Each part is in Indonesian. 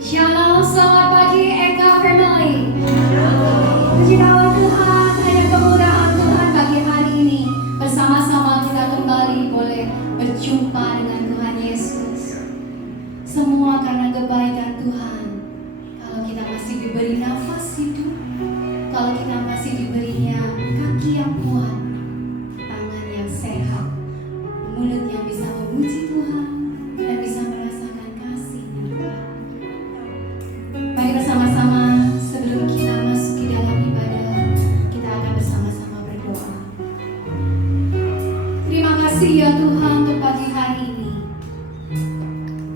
Shalom, selamat pagi Eka Family. Puji nama Tuhan, hanya kemudahan Tuhan pagi hari ini. Bersama-sama kita kembali boleh berjumpa dengan Tuhan Yesus. Semua karena kebaikan Tuhan. Kalau kita masih diberi nafas hidup, kalau kita masih diberinya kaki yang kuat, tangan yang sehat, mulut yang bisa memuji Tuhan, dan bisa merasakan kasih-Nya Tuhan. Mari bersama-sama sebelum kita masuk ke dalam ibadah, kita akan bersama-sama berdoa. Terima kasih ya Tuhan untuk pagi hari ini.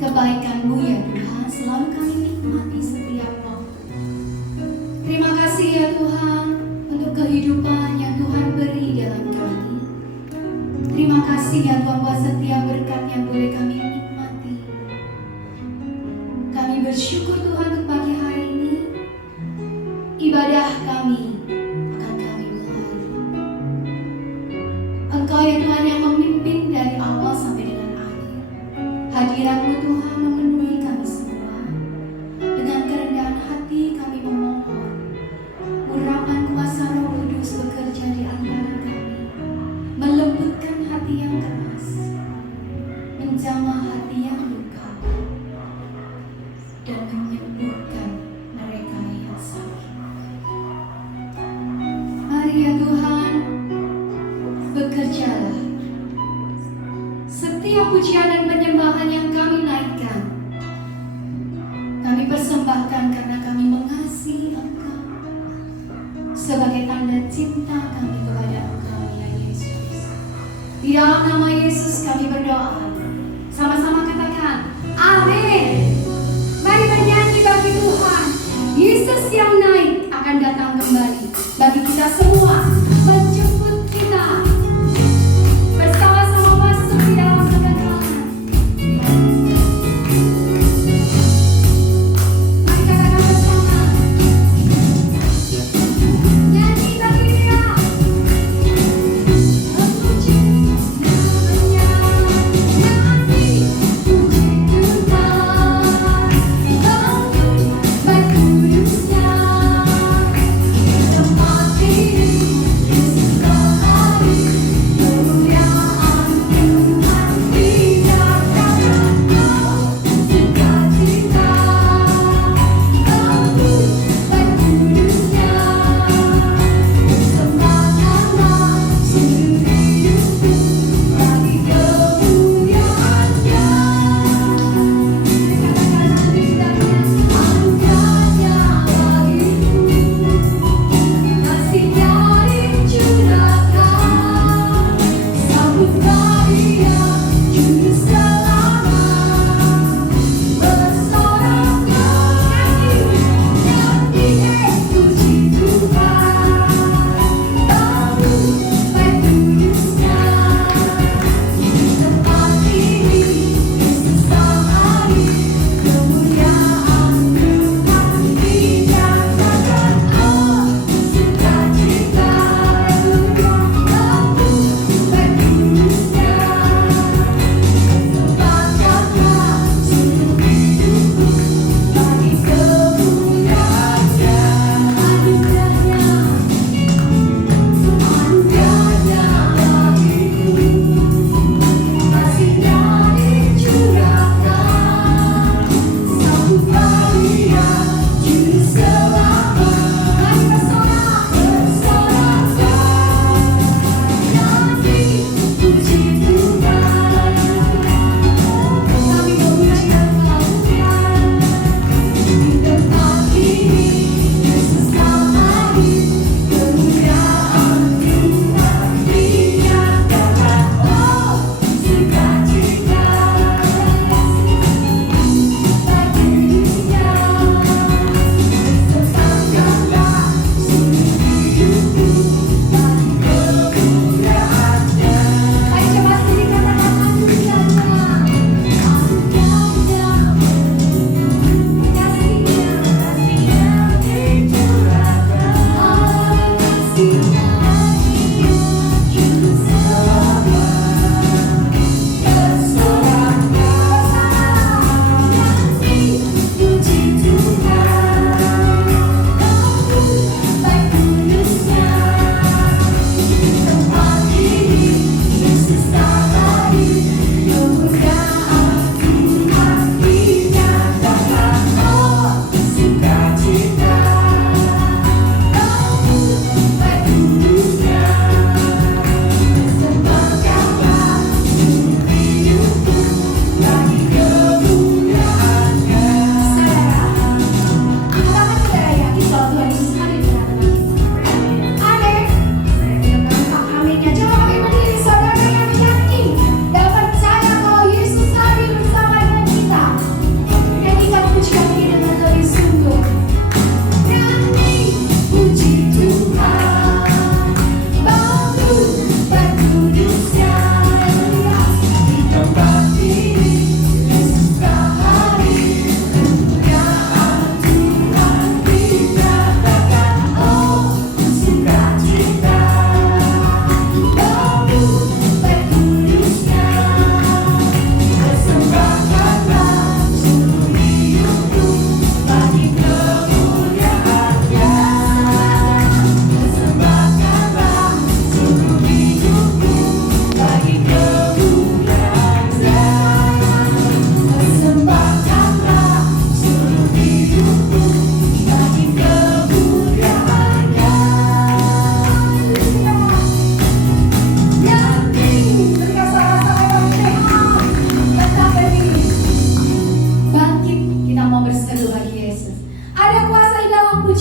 Kebaikan-Mu ya Tuhan selalu kami nikmati setiap waktu. Terima kasih ya Tuhan untuk kehidupan yang Tuhan beri dalam kami. Terima kasih ya Tuhan buat setiap berkat yang boleh kami nikmati. Kami bersyukur Tuhan untuk pagi hari ini. Ibadah kami akan kami mulai. Engkau ya Tuhan yang memimpin dari awal sampai dengan akhir. Hadirat-Mu Tuhan memenuhi kami semua. Dengan kerendahan hati kami memohon urapan kuasa Roh Kudus bekerja di antara kami, melembutkan hati yang keras, menjamah hati yang luka, dan menyembuhkan mereka yang sakit. Mari ya Tuhan, bekerjalah. Setiap pujian dan penyembahan yang kami naikkan, kami persembahkan karena kami mengasihi Engkau, sebagai tanda cinta kami kepada Engkau ya Yesus. Di dalam nama Yesus kami berdoa. Sama-sama katakan amin. Mari bernyanyi bagi Tuhan. Yesus yang naik akan datang kembali bagi kita semua, menjemput kita. Bersama-sama masuk di dalam kegelapan. Mari katakan bersama. Nyanyi bagi Dia. Memuji namanya.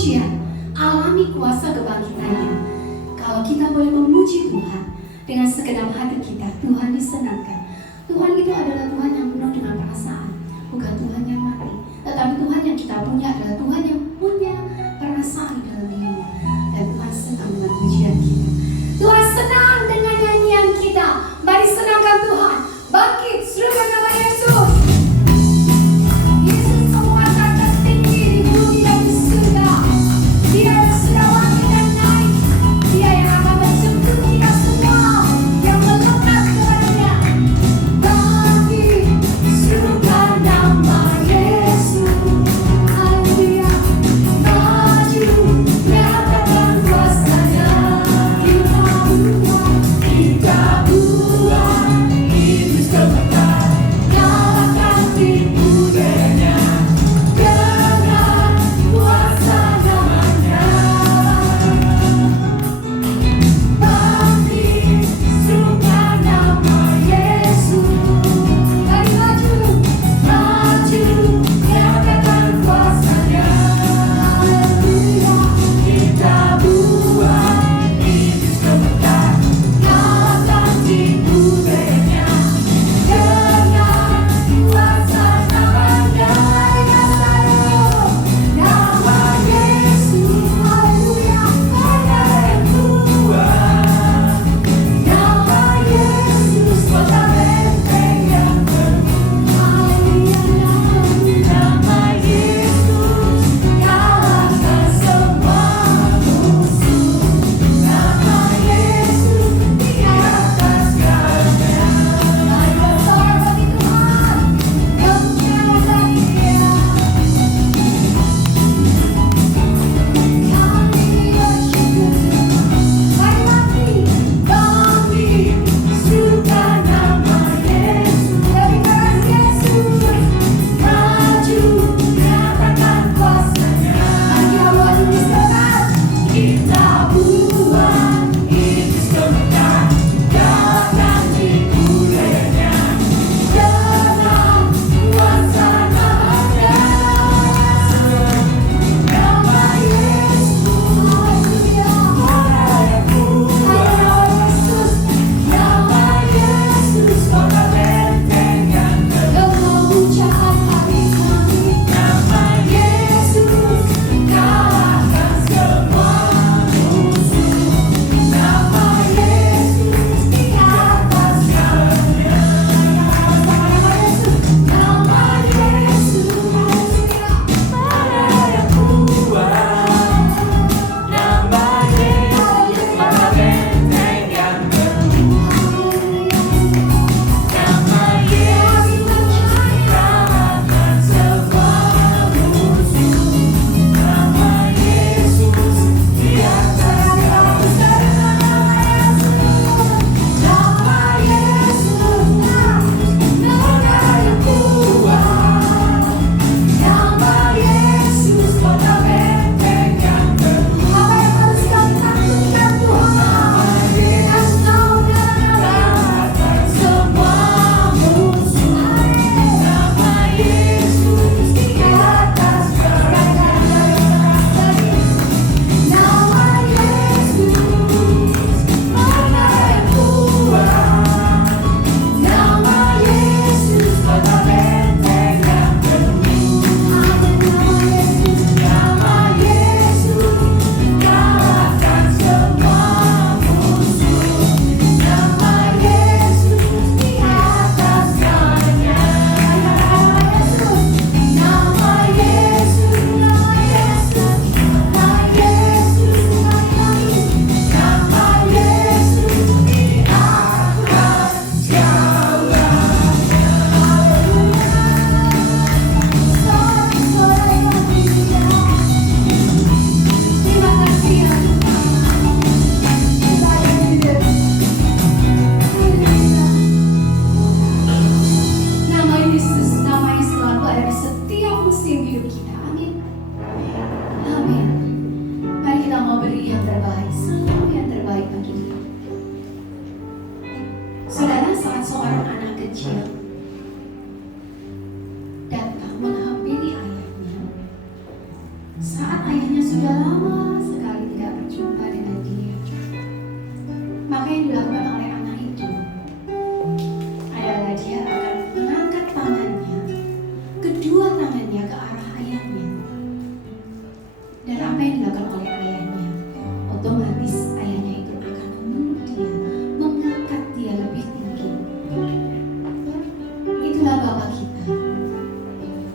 pujian, alami kuasa kebangkitannya. Kalau kita boleh memuji Tuhan dengan segenap hati kita, Tuhan disenangkan. Tuhan itu adalah Tuhan yang penuh dengan perasaan, bukan Tuhan yang mati. Tetapi Tuhan yang kita punya adalah Tuhan yang punya perasaan dalam dirinya. Dan Tuhan senang dengan pujian kita. Tuhan senang dengan nyanyian kita. Mari senangkan Tuhan. Bangkit, serukan nama Yesus. Yesus penguasa tertinggi di bumi dan di surga. Dia yang sudah bangkit dan naik. Dia yang akan menjemput kita semua yang melekat kepadanya. Bangkit, serukan nama Yesus.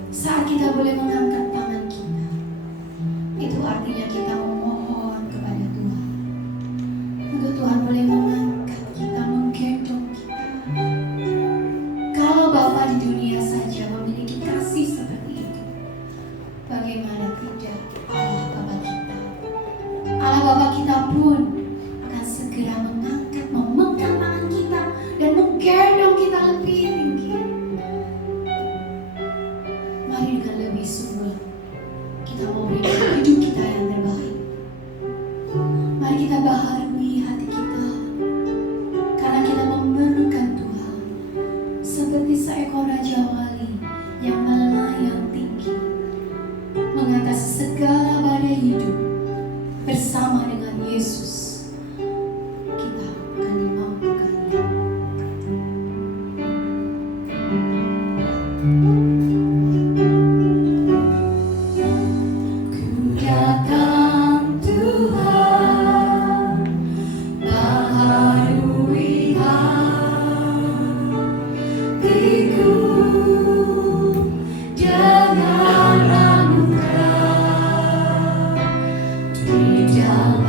Saat kita boleh mengangkat tangan kita, itu artinya kita memohon kepada Tuhan untuk Tuhan boleh mengangkat kita, menggendong kita. Kalau Bapa di dunia saja memiliki kasih seperti itu, bagaimana tidak Allah Bapa kita? Allah Bapa kita pun akan segera mengangkat, memegang tangan kita dan menggendong kita lebih tinggi. Mari dengan lebih sungguh kita memberikan hidup kita yang terbaik. Mari kita baharui hati kita, karena kita memerlukan Tuhan seperti seekor raja wali yang melayang tinggi mengatasi segala badai hidup. Bersama dengan Yesus kita akan dimampukannya. Ku datang Tuhan, baharui hatiku dengan anugerah di dalam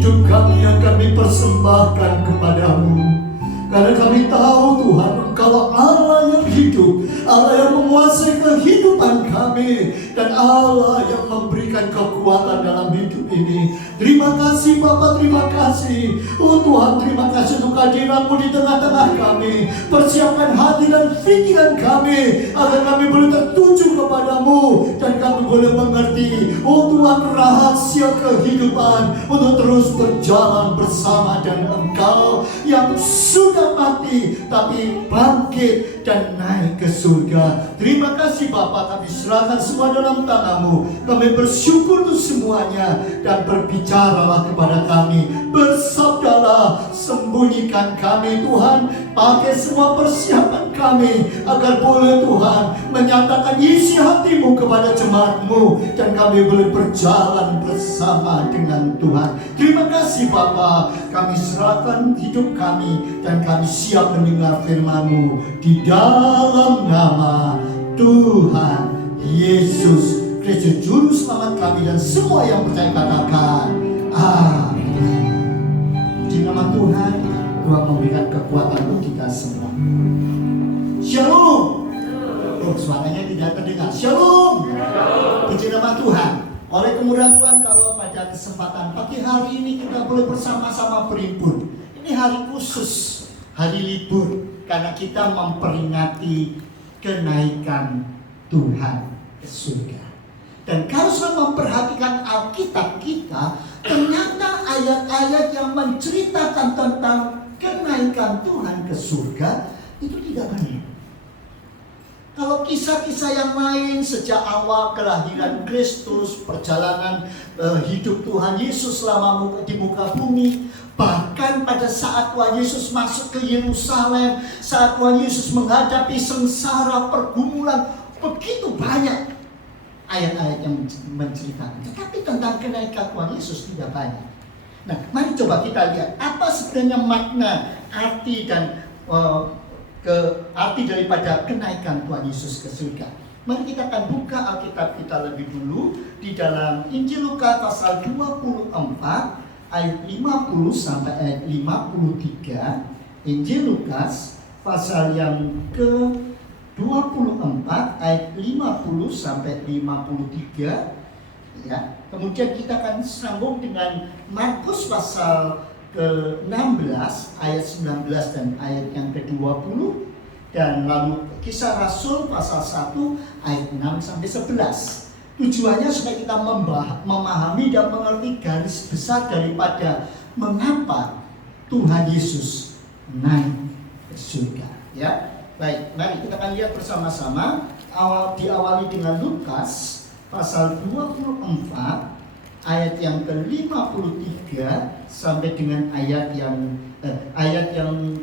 hidup kami yang kami persembahkan kepadamu. Karena kami tahu Tuhan, Engkau Allah yang hidup, Allah yang menguasai kehidupan kami, dan Allah yang memberikan kekuatan dalam hidup ini. Terima kasih Bapa, terima kasih. Oh Tuhan, terima kasih untuk kehadiran-Mu di tengah-tengah kami. Persiapkan hati dan pikiran kami, agar kami boleh tertuju kepadamu, dan kami boleh mengerti, oh Tuhan, rahasia kehidupan untuk terus berjalan bersama dengan Engkau yang sudah mati tapi bangkit dan naik ke surga. Terima kasih Bapa, kami serahkan semua dalam tangan-Mu. Kami bersyukur untuk semuanya, dan berbicaralah kepada kami, bersabdalah, sembunyikan kami Tuhan, pakai semua persiapan kami agar boleh Tuhan menyatakan isi hati-Mu kepada jemaat-Mu, dan kami boleh berjalan bersama dengan Tuhan. Terima kasih Bapa, kami serahkan hidup kami, dan kami siap mendengar firman-Mu di dalam nama Tuhan Yesus Kristus Juru Selamat kami, dan semua yang percaya katakan amin. Di nama Tuhan, Tuhan memberikan kekuatan untuk kita semua. Shalom. Oh, suaranya tidak terdengar. Shalom. Puji nama Tuhan. Oleh kemudahan Tuhan, kalau pada kesempatan pagi hari ini kita boleh bersama-sama berimpun. Ini hari khusus, hari libur, karena kita memperingati kenaikan Tuhan ke surga. Dan kalau sudah memperhatikan Alkitab kita, ternyata ayat-ayat yang menceritakan tentang kenaikan Tuhan ke surga itu tidak banyak. Kalau kisah-kisah yang lain sejak awal kelahiran Kristus, perjalanan hidup Tuhan Yesus selama di muka bumi, bahkan pada saat Tuhan Yesus masuk ke Yerusalem, saat Tuhan Yesus menghadapi sengsara, pergumulan, begitu banyak ayat-ayat yang menceritakan. Tetapi tentang kenaikan Tuhan Yesus tidak banyak. Nah, mari coba kita lihat apa sebenarnya makna, arti dan arti daripada kenaikan Tuhan Yesus ke surga. Mari kita akan buka Alkitab kita lebih dulu di dalam Injil Lukas pasal 24 ayat 50 sampai ayat 53. Injil Lukas pasal yang ke 24 ayat 50 sampai 53. Ya. Kemudian kita akan sambung dengan Markus pasal ke-16 ayat 19 dan ayat yang ke-20, dan lalu Kisah Rasul pasal 1 ayat 6 sampai 11. Tujuannya supaya kita memahami dan mengerti garis besar daripada mengapa Tuhan Yesus naik ke surga. Ya, baik, mari kita akan lihat bersama-sama. Diawali dengan Lukas pasal 24 ayat yang ke-53 sampai dengan ayat yang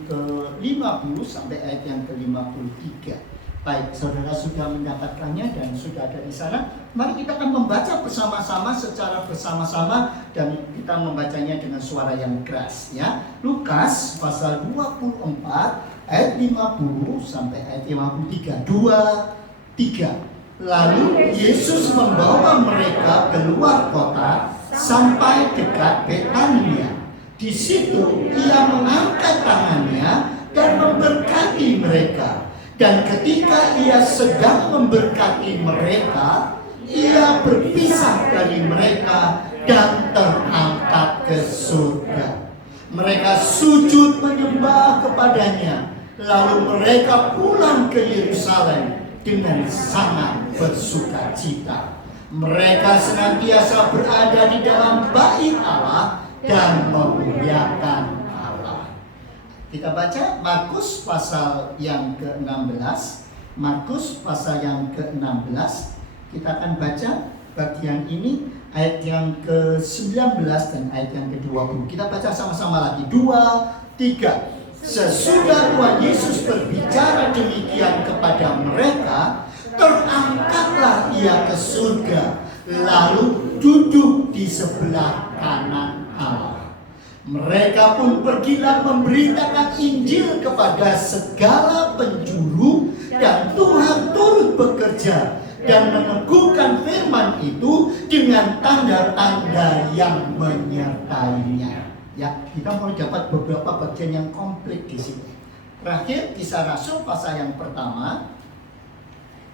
ke-50 sampai ayat yang ke-53. Baik, saudara sudah mendapatkannya dan sudah ada di sana. Mari kita akan membaca bersama-sama secara bersama-sama dan kita membacanya dengan suara yang keras, ya. Lukas pasal 24 ayat 50 sampai ayat 53. 2, 3. Lalu Yesus membawa mereka keluar kota sampai dekat Betania. Di situ ia mengangkat tangannya dan memberkati mereka. Dan ketika ia sedang memberkati mereka, ia berpisah dari mereka dan terangkat ke surga. Mereka sujud menyembah kepadanya. Lalu mereka pulang ke Yerusalem dengan sangat bersuka cita. Mereka senantiasa berada di dalam bait Allah dan memuliakan Allah. Kita baca Markus pasal yang ke-16. Markus pasal yang ke-16. Kita akan baca bagian ini, ayat yang ke-19 dan ayat yang ke-20. Kita baca sama-sama lagi. 2, 3. Sesudah Tuhan Yesus berbicara demikian kepada mereka, terangkatlah ia ke surga, lalu duduk di sebelah kanan Allah. Mereka pun pergilah memberitakan Injil kepada segala penjuru, dan Tuhan turut bekerja dan meneguhkan firman itu dengan tanda-tanda yang menyertainya. Ya, kita mau dapat beberapa bagian yang komplit di sini. Terakhir, Kisah Rasul pasal yang pertama.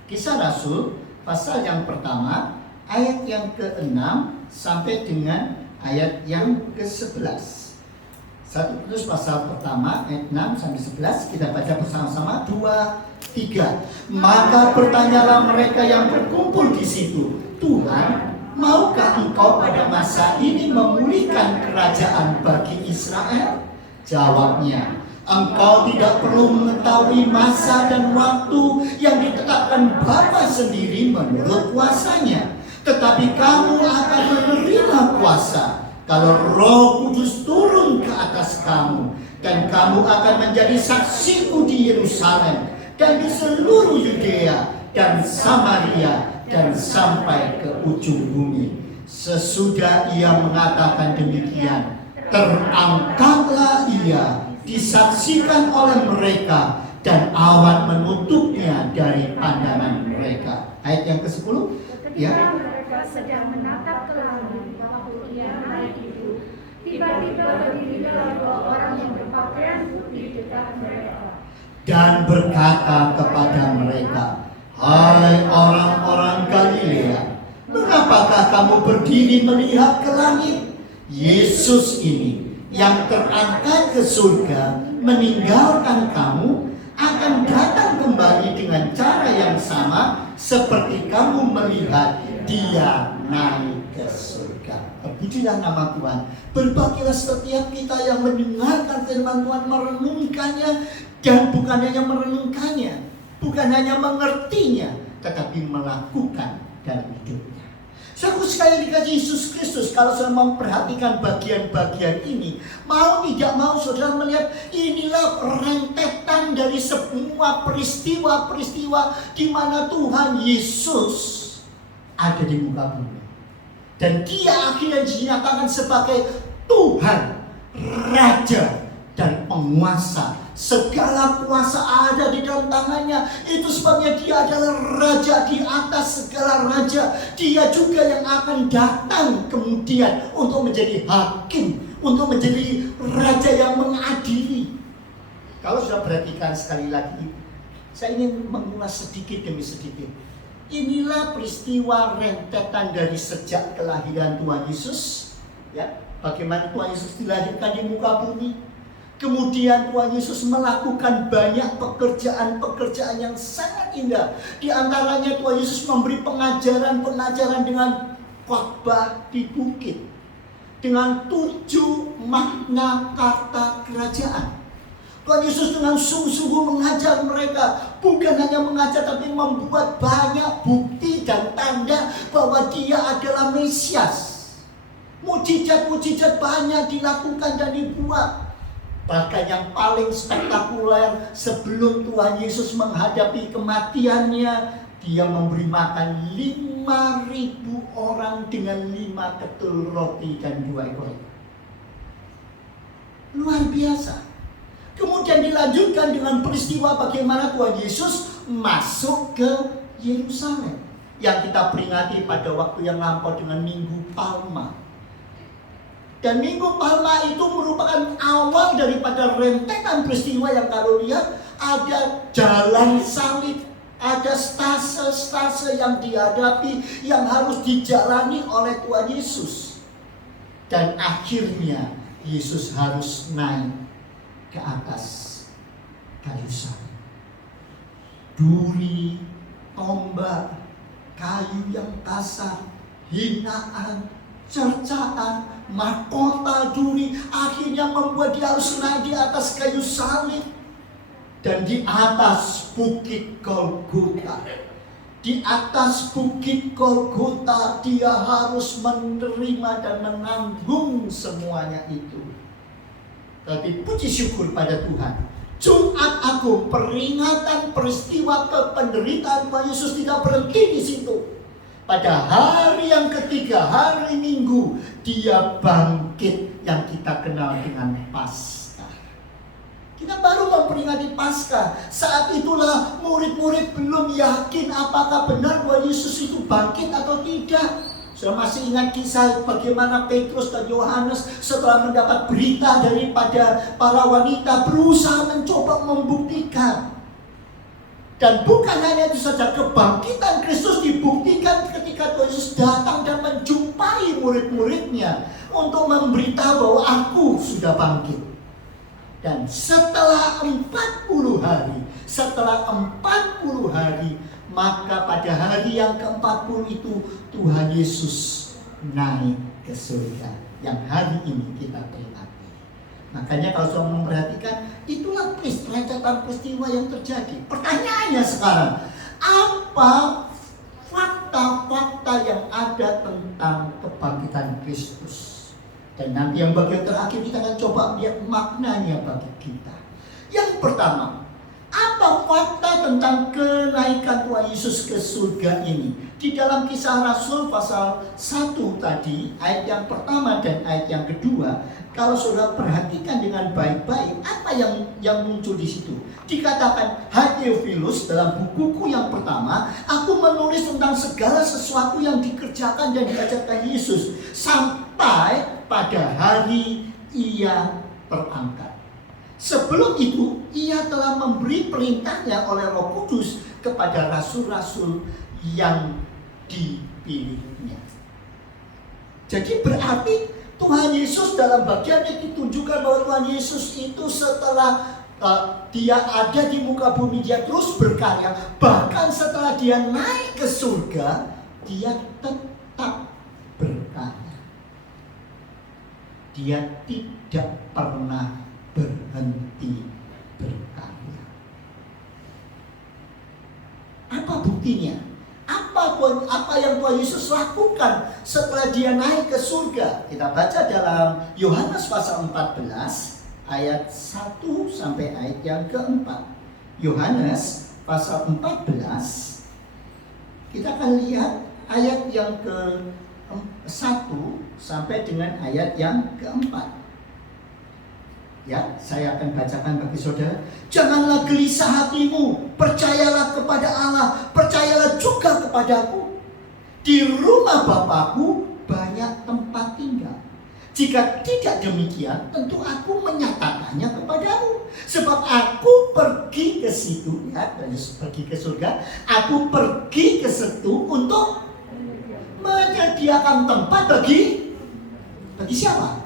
Kisah Rasul pasal yang pertama ayat yang ke-6 sampai dengan ayat yang ke-11. 1 Petrus pasal pertama ayat 6 sampai 11. Kita baca bersama-sama. 2, 3. Maka bertanyalah mereka yang berkumpul di situ, Tuhan, maukah engkau pada masa ini memulihkan kerajaan bagi Israel? Jawabnya, engkau tidak perlu mengetahui masa dan waktu yang ditetapkan Bapa sendiri menurut kuasanya. Tetapi kamu akan menerima kuasa kalau Roh Kudus turun ke atas kamu, dan kamu akan menjadi saksiku di Yerusalem dan di seluruh Yudea dan Samaria dan sampai ke ujung bumi. Sesudah ia mengatakan demikian, terangkatlah ia, disaksikan oleh mereka, dan awan menutupnya dari pandangan mereka. Ayat yang ke-10, ya. Mereka sedang menatap ke langit waktu ia naik itu, tiba-tiba berdirilah 2 orang yang berpakaian putih dekat mereka Dan berkata kepada mereka, hai orang-orang Galilea, mengapakah kamu berdiri melihat ke langit? Yesus ini yang terangkat ke surga meninggalkan kamu akan datang kembali dengan cara yang sama seperti kamu melihat dia naik ke surga. Pujilah nama Tuhan. Berbahagialah setiap kita yang mendengarkan firman Tuhan, merenungkannya, dan bukan hanya merenungkannya, bukan hanya mengertinya, tetapi melakukan dalam hidupnya. Saudara sekali dikasih Yesus Kristus, kalau saudara memperhatikan bagian-bagian ini, mau tidak mau saudara melihat inilah rentetan dari semua peristiwa-peristiwa di mana Tuhan Yesus ada di muka bumi. Dan dia akhirnya dinyatakan sebagai Tuhan, Raja, dan penguasa. Segala kuasa ada di dalam tangannya. Itu sebabnya dia adalah raja di atas segala raja. Dia juga yang akan datang kemudian untuk menjadi hakim, untuk menjadi raja yang mengadili. Kalau sudah perhatikan sekali lagi, saya ingin mengulas sedikit demi sedikit. Inilah peristiwa rentetan dari sejak kelahiran Tuhan Yesus, ya, bagaimana Tuhan Yesus dilahirkan di muka bumi. Kemudian Tuhan Yesus melakukan banyak pekerjaan-pekerjaan yang sangat indah. Di antaranya Tuhan Yesus memberi pengajaran-pengajaran dengan khotbah di bukit, dengan 7 makna kata kerajaan. Tuhan Yesus dengan sungguh-sungguh mengajar mereka, bukan hanya mengajar tapi membuat banyak bukti dan tanda bahwa dia adalah Mesias. Mujizat-mujizat banyak dilakukan dan dibuat. Bahkan yang paling spektakuler, sebelum Tuhan Yesus menghadapi kematiannya, dia memberi makan 5.000 orang dengan 5 ketul roti dan 2 ekor ikan. Luar biasa. Kemudian dilanjutkan dengan peristiwa bagaimana Tuhan Yesus masuk ke Yerusalem, yang kita peringati pada waktu yang lampau dengan Minggu Palma. Dan Minggu Palma itu merupakan awal daripada rentetan peristiwa yang kalau lihat ada jalan salib, ada stase-stase yang dihadapi, yang harus dijalani oleh Tuhan Yesus. Dan akhirnya Yesus harus naik ke atas kayu salib. Duri, tombak, kayu yang kasar, hinaan, cercaan, mahkota duri akhirnya membuat dia harus naik di atas kayu salib. Dan di atas bukit Golgota, di atas bukit Golgota dia harus menerima dan menanggung semuanya itu. Tapi puji syukur pada Tuhan, Jumat Agung, peringatan peristiwa penderitaan Tuhan Yesus tidak berhenti di situ. Pada hari yang ketiga, hari Minggu, dia bangkit yang kita kenal dengan Paskah. Kita baru memperingati Paskah. Saat itulah murid-murid belum yakin apakah benar Tuhan Yesus itu bangkit atau tidak. Saya masih ingat kisah bagaimana Petrus dan Yohanes setelah mendapat berita daripada para wanita berusaha mencoba membuktikan. Dan bukan hanya itu saja, kebangkitan Kristus dibuktikan ketika Tuhan Yesus datang dan menjumpai murid-muridnya untuk memberitahu bahwa aku sudah bangkit. Dan setelah 40 hari, maka pada hari yang ke-40 itu Tuhan Yesus naik ke surga, yang hari ini kita peringati. Makanya kalau sudah memperhatikan, itulah rentetan peristiwa yang terjadi. Pertanyaannya sekarang, apa fakta-fakta yang ada tentang kebangkitan Kristus? Dan nanti yang bagian terakhir kita akan coba lihat maknanya bagi kita. Yang pertama, apa fakta tentang kenaikan Tuhan Yesus ke surga ini? Di dalam Kisah Rasul pasal 1 tadi, ayat yang pertama dan ayat yang kedua, kalau saudara perhatikan dengan baik-baik, apa yang muncul di situ? Dikatakan, "Hai Theophilus, dalam bukuku yang pertama, aku menulis tentang segala sesuatu yang dikerjakan dan diajarkan Yesus sampai pada hari ia terangkat. Sebelum itu, ia telah memberi perintahnya oleh Roh Kudus kepada rasul-rasul yang dipilihnya." Jadi berarti Tuhan Yesus dalam bagian ini ditunjukkan bahwa Tuhan Yesus itu setelah dia ada di muka bumi, dia terus berkarya. Bahkan setelah dia naik ke surga, dia tetap berkarya. Dia tidak pernah berhenti berkarya. buktinya. Apa yang Tuhan Yesus lakukan setelah dia naik ke surga? Kita baca dalam Yohanes pasal 14 ayat 1 sampai ayat yang keempat. Yohanes pasal 14, kita akan lihat ayat yang ke-1 sampai dengan ayat yang keempat. Ya, saya akan bacakan bagi saudara. Janganlah gelisah hatimu, percayalah kepada Allah, percayalah juga kepadaku. Di rumah Bapakku banyak tempat tinggal. Jika tidak demikian, tentu aku menyatakannya kepadamu. Sebab aku pergi ke situ, ya, pergi ke surga. Aku pergi ke situ untuk menyediakan tempat bagi siapa?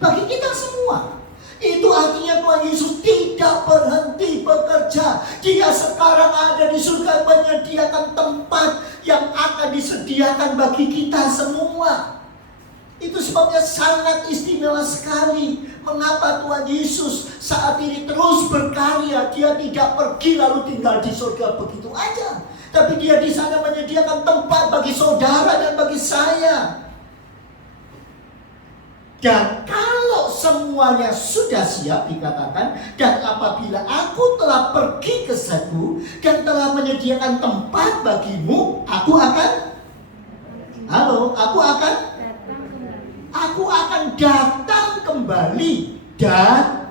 Bagi kita semua. Itu artinya Tuhan Yesus tidak berhenti bekerja. Dia sekarang ada di surga menyediakan tempat yang akan disediakan bagi kita semua. Itu sebabnya sangat istimewa sekali. Mengapa Tuhan Yesus saat ini terus berkarya. Dia tidak pergi lalu tinggal di surga begitu aja. Tapi dia di sana menyediakan tempat bagi saudara dan bagi saya. Dan kalau semuanya sudah siap dikatakan, dan apabila aku telah pergi ke situ dan telah menyediakan tempat bagimu, aku akan datang kembali dan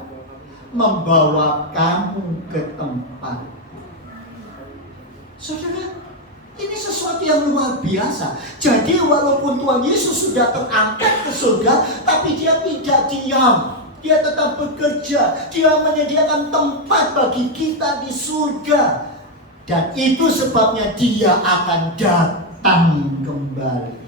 membawa kamu ke tempat. Saudara, ini sesuatu yang luar biasa. Jadi walaupun Tuhan Yesus sudah terangkat ke surga, tapi dia tidak diam. Dia tetap bekerja. Dia menyediakan tempat bagi kita di surga. Dan itu sebabnya dia akan datang kembali.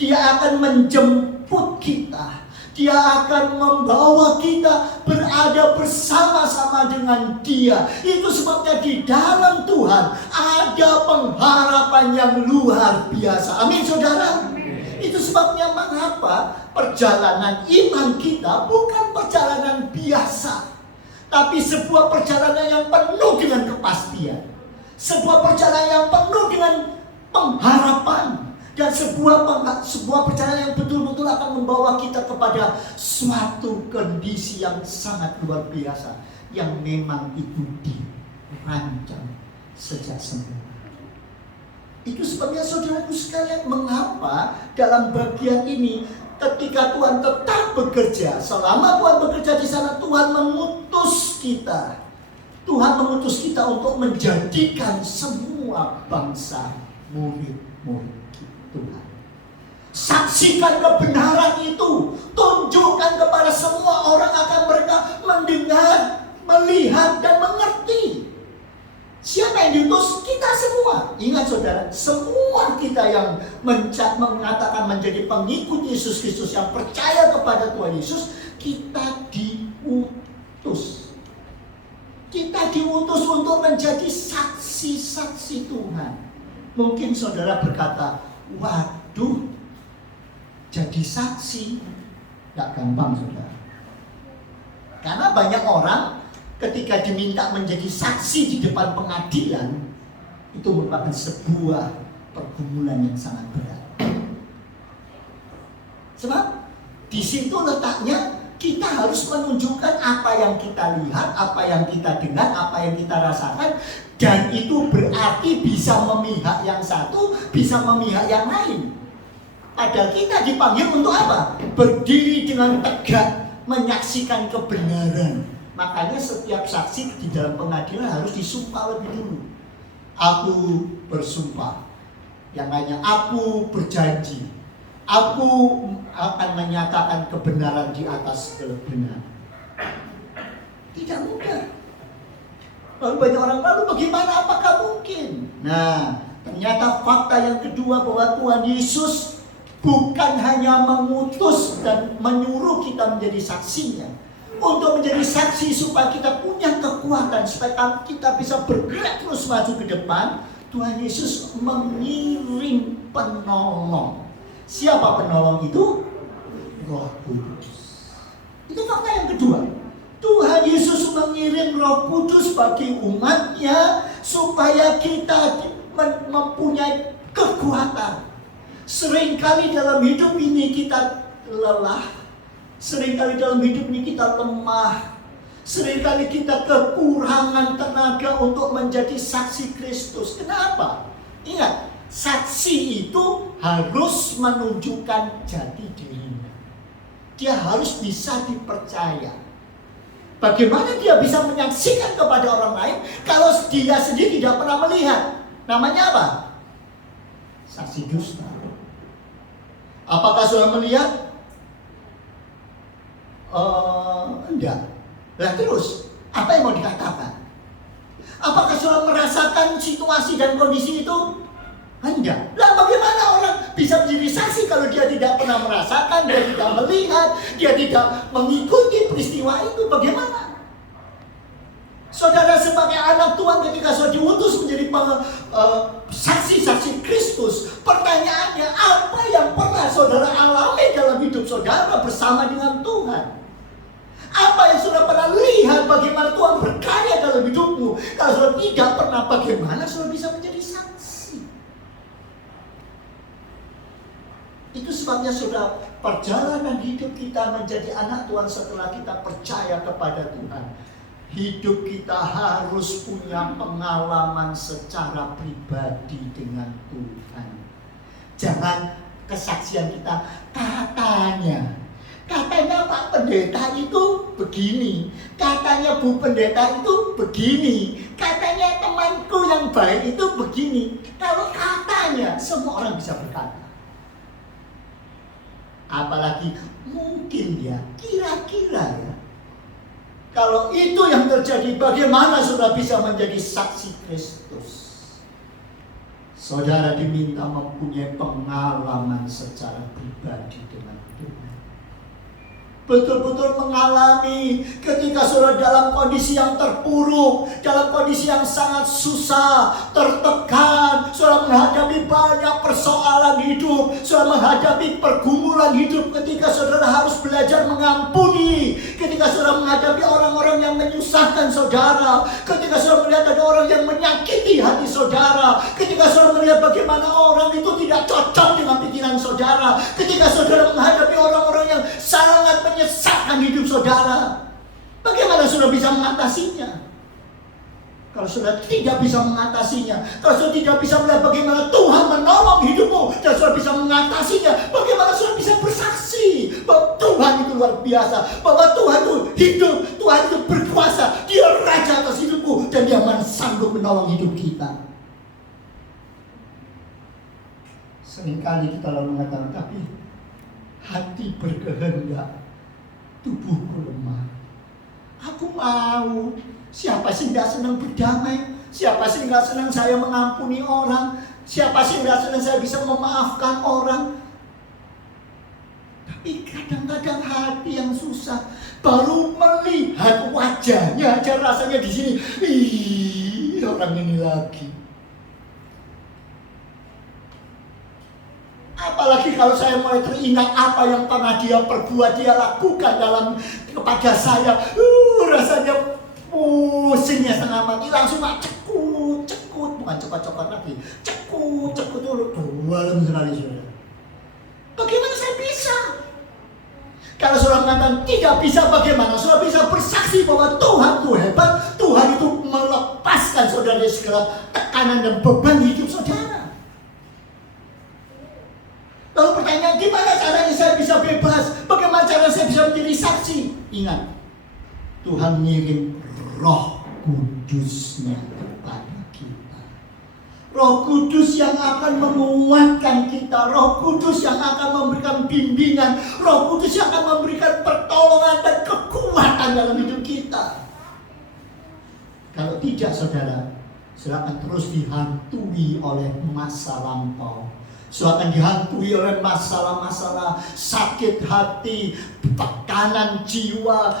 Dia akan menjemput kita. Dia akan membawa kita berada bersama-sama dengan dia. Itu sebabnya di dalam Tuhan ada pengharapan yang luar biasa. Amin saudara. Itu sebabnya mengapa perjalanan iman kita bukan perjalanan biasa, tapi sebuah perjalanan yang penuh dengan kepastian. Sebuah perjalanan yang penuh dengan pengharapan. Dan sebuah perjalanan yang betul-betul akan membawa kita kepada suatu kondisi yang sangat luar biasa, yang memang itu dirancang sejak semula. Itu sebabnya saudaraku sekalian, mengapa dalam bagian ini ketika Tuhan tetap bekerja, selama Tuhan bekerja di sana, Tuhan mengutus kita. Tuhan mengutus kita untuk menjadikan semua bangsa murid-murid Tuhan. Saksikan kebenaran itu. Tunjukkan kepada semua orang agar mereka mendengar, melihat, dan mengerti. Siapa yang diutus? Kita semua. Ingat saudara, semua kita yang mengatakan menjadi pengikut Yesus Kristus, yang percaya kepada Tuhan Yesus, kita diutus. Kita diutus untuk menjadi saksi-saksi Tuhan. Mungkin saudara berkata, waduh, jadi saksi gak gampang saudara. Karena banyak orang ketika diminta menjadi saksi di depan pengadilan, itu merupakan sebuah pergumulan yang sangat berat. Sebab di situ letaknya kita harus menunjukkan apa yang kita lihat, apa yang kita dengar, apa yang kita rasakan. Dan itu berarti bisa memihak yang satu, bisa memihak yang lain. Padahal kita dipanggil untuk apa? Berdiri dengan tegak, menyaksikan kebenaran. Makanya setiap saksi di dalam pengadilan harus disumpah lebih dulu. Aku bersumpah. Yang lainnya, aku berjanji. Aku akan menyatakan kebenaran di atas kebenaran. Tidak mudah. Lalu banyak orang, lalu bagaimana, apakah mungkin? Nah, ternyata fakta yang kedua bahwa Tuhan Yesus bukan hanya mengutus dan menyuruh kita menjadi saksinya. Untuk menjadi saksi supaya kita punya kekuatan, supaya kita bisa bergerak terus maju ke depan, Tuhan Yesus mengirim penolong. Siapa penolong itu? Roh Kudus. Itu fakta yang kedua. Tuhan Yesus mengirim Roh Kudus bagi umatnya supaya kita mempunyai kekuatan. Seringkali dalam hidup ini kita lelah. Seringkali dalam hidup ini kita lemah. Seringkali kita kekurangan tenaga untuk menjadi saksi Kristus. Kenapa? Ingat, saksi itu harus menunjukkan jati dirinya. Dia harus bisa dipercaya. Bagaimana dia bisa menyaksikan kepada orang lain kalau dia sendiri tidak pernah melihat? Namanya apa? Saksi dusta. Apakah saudara melihat? Enggak. Nah terus, apa yang mau dikatakan? Apakah saudara merasakan situasi dan kondisi itu? Enggak. Lah bagaimana orang bisa menjadi saksi kalau dia tidak pernah merasakan, dia tidak melihat, dia tidak mengikuti peristiwa itu? Bagaimana? Saudara sebagai anak Tuhan ketika saudara diutus menjadi saksi-saksi Kristus, pertanyaannya apa yang pernah saudara alami dalam hidup saudara bersama dengan Tuhan? Apa yang saudara pernah lihat bagaimana Tuhan berkarya dalam hidupmu? Kalau saudara tidak pernah, bagaimana saudara bisa menjadi saksi? Itu sebabnya saudara, perjalanan hidup kita menjadi anak Tuhan setelah kita percaya kepada Tuhan, hidup kita harus punya pengalaman secara pribadi dengan Tuhan. Jangan kesaksian kita katanya Pak Pendeta itu begini, katanya Bu Pendeta itu begini, katanya temanku yang baik itu begini. Kalau katanya, semua orang bisa berkata. Apalagi mungkin ya, kira-kira ya. Kalau itu yang terjadi, bagaimana saudara bisa menjadi saksi Kristus? Saudara diminta mempunyai pengalaman secara pribadi dengan Tuhan. Betul-betul mengalami ketika saudara dalam kondisi yang terpuruk, dalam kondisi yang sangat susah, tertekan, saudara menghadapi banyak persoalan hidup, saudara menghadapi pergumulan hidup, ketika saudara harus belajar mengampuni, ketika saudara menghadapi orang-orang yang menyusahkan saudara, ketika saudara melihat ada orang yang menyakiti hati saudara, ketika saudara melihat bagaimana orang itu tidak cocok dengan pikiran saudara, ketika saudara menghadapi orang-orang yang sangat menyesatkan hidup saudara, bagaimana saudara bisa mengatasinya? Kalau saudara tidak bisa mengatasinya, kalau saudara tidak bisa melihat bagaimana Tuhan menolong hidupmu dan saudara bisa mengatasinya, bagaimana saudara bisa bersaksi bahwa Tuhan itu luar biasa, bahwa Tuhan itu hidup, Tuhan itu berkuasa, Dia raja atas hidupku dan Dia sanggup menolong hidup kita. Seringkali kita lalu mengatakan, tapi hati berkehendak, tubuhku lemah. Aku mau. Siapa sih nggak senang berdamai? Siapa sih nggak senang saya mengampuni orang? Siapa sih nggak senang saya bisa memaafkan orang? Tapi kadang-kadang hati yang susah, baru melihat wajahnya aja rasanya di sini, ih, orang ini lagi. Apalagi kalau saya mulai teringat apa yang pernah dia perbuat, dia lakukan kepada saya, rasanya pusingnya setengah mati, langsung cekut, bukan cokot-cokot lagi, cekut dulu, dalam sekali saudara. Bagaimana saya bisa? Kalau saudara mengatakan tidak bisa, bagaimana saudara bisa bersaksi bahwa Tuhan itu hebat, Tuhan itu melepaskan saudara dari segala tekanan dan beban hidup saudara. Lalu pertanyaan, gimana caranya saya bisa bebas? Bagaimana caranya saya bisa menjadi saksi? Ingat, Tuhan ngirim Roh Kudus-Nya kepada kita. Roh Kudus yang akan menguatkan kita, Roh Kudus yang akan memberikan bimbingan, Roh Kudus yang akan memberikan pertolongan dan kekuatan dalam hidup kita. Kalau tidak, saudara akan terus dihantui oleh masa lampau. Saudara akan dihantui oleh masalah-masalah sakit hati, tekanan jiwa,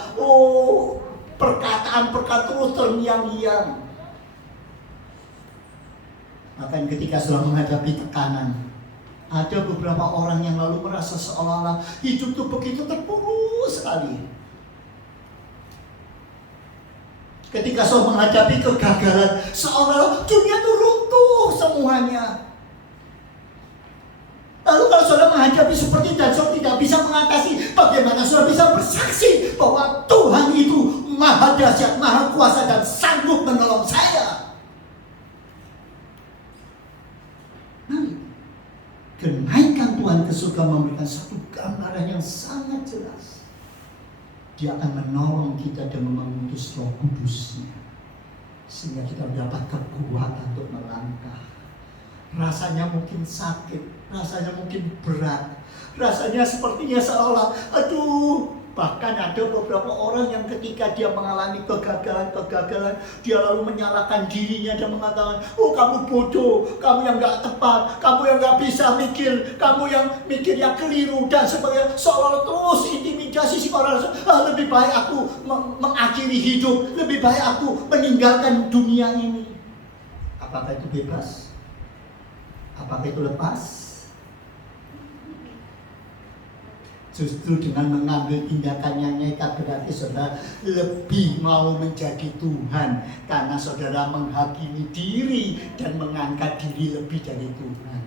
perkataan-perkataan terus terngiang-ngiang. Maka ketika saudara menghadapi tekanan, ada beberapa orang yang lalu merasa seolah-olah hidup itu begitu terpuruk sekali. Ketika saudara menghadapi kegagalan, seolah-olah dunia itu runtuh. runtuh semuanya. Lalu kalau saudara menghadapi seperti itu dan saudara tidak bisa mengatasi, bagaimana saudara bisa bersaksi bahwa Tuhan itu maha dahsyat, maha kuasa dan sanggup menolong saya? Mari, kenaikan Tuhan ke surga memberikan satu gambaran yang sangat jelas. Dia akan menolong kita dan mengutus Roh Kudus-Nya, sehingga kita dapat kekuatan untuk melangkah. Rasanya mungkin sakit, rasanya mungkin berat, rasanya sepertinya seolah, bahkan ada beberapa orang yang ketika dia mengalami kegagalan, dia lalu menyalahkan dirinya dan mengatakan, oh kamu bodoh, kamu yang gak tepat, kamu yang gak bisa mikir, kamu yang mikirnya keliru dan sebagainya. Seolah terus intimidasi si orang, lebih baik aku mengakhiri hidup, lebih baik aku meninggalkan dunia ini. Apakah itu bebas? Apakah itu lepas? Justru dengan mengambil tindakan yang nekat berarti saudara lebih mau menjadi Tuhan, karena saudara menghakimi diri dan mengangkat diri lebih dari Tuhan.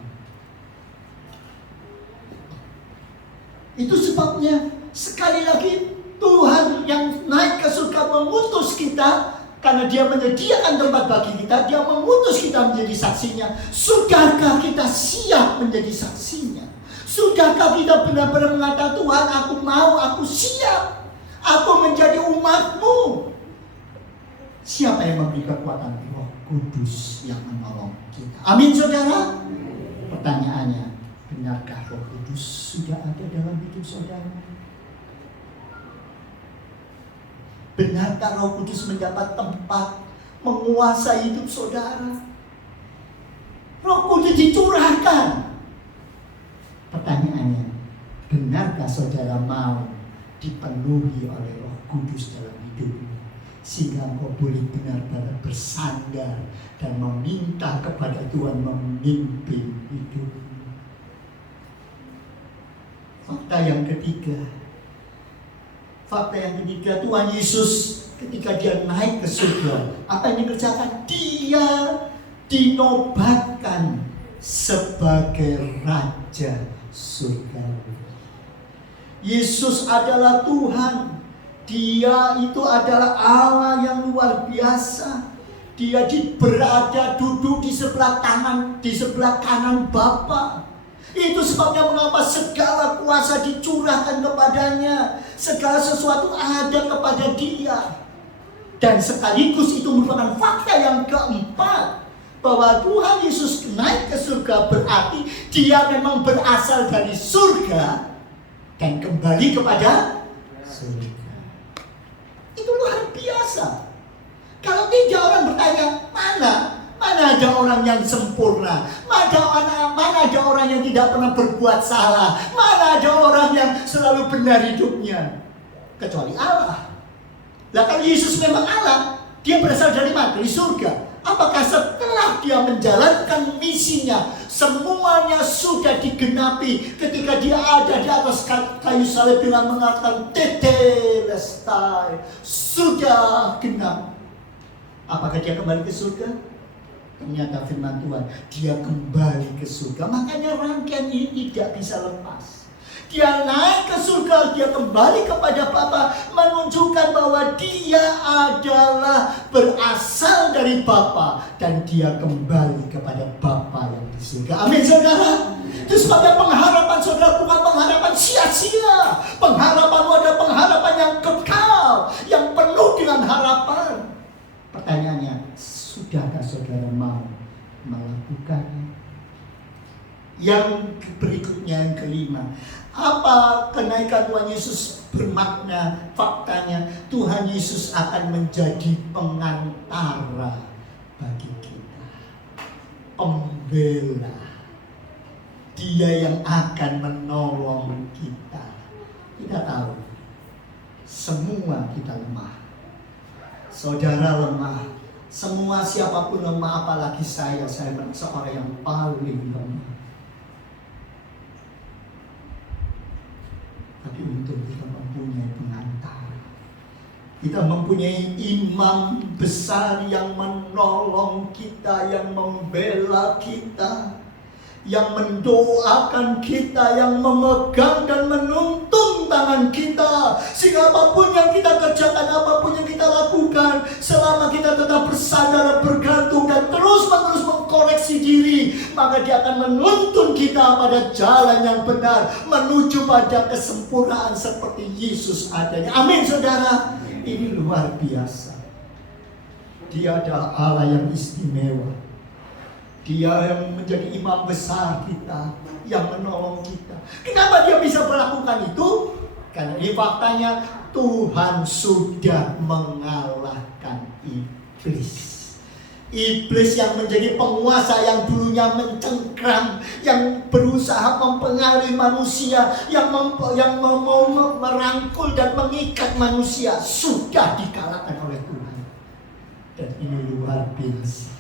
Itu sebabnya sekali lagi Tuhan yang naik ke surga mengutus kita, karena dia menyediakan tempat bagi kita, dia mengutus kita menjadi saksinya. Sudahkah kita siap menjadi saksinya? Sudahkah kita benar-benar mengatakan, Tuhan aku mau, aku siap, aku menjadi umat-Mu? Siapa yang memberi kekuatan? Roh Kudus yang menolong kita. Amin saudara? Pertanyaannya, benarkah Roh Kudus sudah ada dalam hidup saudara? Benarkah Roh Kudus mendapat tempat menguasai hidup saudara? Roh Kudus dicurahkan. Pertanyaannya, benarkah saudara mau dipenuhi oleh Roh Kudus dalam hidupmu, sehingga engkau boleh benar-benar bersandar dan meminta kepada Tuhan memimpin hidupmu? Fakta yang ketiga, Tuhan Yesus ketika dia naik ke surga, apa yang dikerjakan? Dia dinobatkan sebagai Raja surga. Yesus adalah Tuhan. Dia itu adalah Allah yang luar biasa. Dia berada duduk di sebelah kanan Bapa. Itu sebabnya mengapa segala kuasa dicurahkan kepadanya. Segala sesuatu ada kepada dia. Dan sekaligus itu merupakan fakta yang keempat, bahwa Tuhan Yesus naik ke surga berarti dia memang berasal dari surga dan kembali kepada surga. Itu luar biasa. Kalau tidak orang bertanya, mana ada orang yang sempurna, mana ada orang yang tidak pernah berbuat salah, mana ada orang yang selalu benar hidupnya, kecuali Allah. Lah kalau Yesus memang Allah, dia berasal dari mana? Dari surga. Apakah setelah dia menjalankan misinya, semuanya sudah digenapi ketika dia ada di atas kayu salib dengan mengatakan tetelestai, sudah genap? Apakah dia kembali ke surga? Ternyata firman Tuhan, dia kembali ke surga. Makanya rangkaian ini tidak bisa lepas. Dia naik ke surga, dia kembali kepada Bapa, menunjukkan bahwa dia adalah berasal dari Bapa dan dia kembali kepada Bapa yang di surga. Amin saudara. Itu sebabnya pengharapan saudara bukan pengharapan sia-sia. Pengharapanmu adalah pengharapan yang kekal, yang penuh dengan harapan. Pertanyaannya, sudahkah saudara mau melakukannya? Yang berikutnya, yang kelima, apa kenaikan Tuhan Yesus bermakna? Faktanya Tuhan Yesus akan menjadi pengantara bagi kita, pembela. Dia yang akan menolong kita. Kita tahu semua kita lemah. Saudara lemah. Semua siapapun lemah, apalagi saya seorang yang paling lemah. Tapi untuk kita mempunyai pengantara Kita mempunyai imam besar yang menolong kita, yang membela kita, yang mendoakan kita, yang memegang dan menuntun tangan kita. Sehingga apapun yang kita kerjakan, apapun yang kita lakukan, selama kita tetap bersandar, bergantung dan terus-menerus mengkoreksi diri, maka dia akan menuntun kita pada jalan yang benar, menuju pada kesempurnaan seperti Yesus adanya. Amin, saudara. Ini luar biasa. Dia adalah Allah yang istimewa. Dia yang menjadi imam besar kita, yang menolong kita. Kenapa dia bisa melakukan itu? Karena ini faktanya, Tuhan sudah mengalahkan iblis. Iblis yang menjadi penguasa, yang dulunya mencengkram, yang berusaha mempengaruhi manusia, yang mau merangkul dan mengikat manusia, sudah dikalahkan oleh Tuhan. Dan ini luar biasa.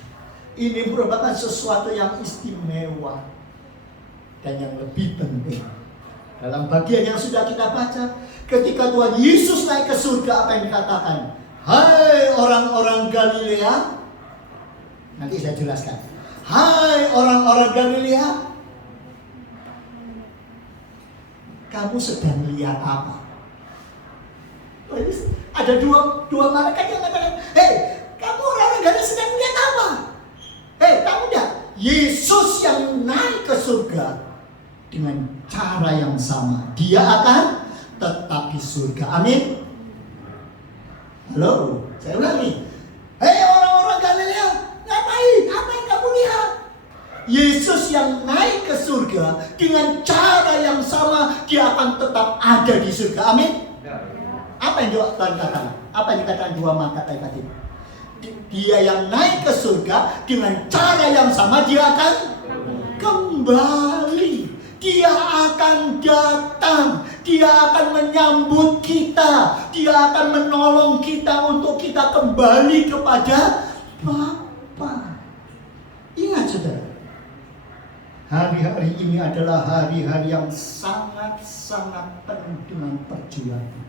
Ini merupakan sesuatu yang istimewa. Dan yang lebih penting, dalam bagian yang sudah kita baca, ketika Tuhan Yesus naik ke surga, apa yang dikatakan? Hai orang-orang Galilea. Nanti saya jelaskan. Hai orang-orang Galilea, kamu sedang lihat apa? Ada dua malaikat yang mengatakan, hei, kamu orang-orang Galilea sedang lihat apa? Hei, kamu lihat Yesus yang naik ke surga dengan cara yang sama. Dia akan tetap di surga. Amin. Halo, saya ulangi. Hei orang-orang Galilea, ngapain? Apa yang kamu lihat? Yesus yang naik ke surga dengan cara yang sama, dia akan tetap ada di surga. Amin. Apa yang Tuhan katakan? Apa yang dikatakan dua malaikat tadi? Dia yang naik ke surga dengan cara yang sama, dia akan kembali. Dia akan datang. Dia akan menyambut kita. Dia akan menolong kita untuk kita kembali kepada Bapa. Ingat saudara, hari-hari ini adalah hari-hari yang sangat-sangat penuh dengan perjuangan.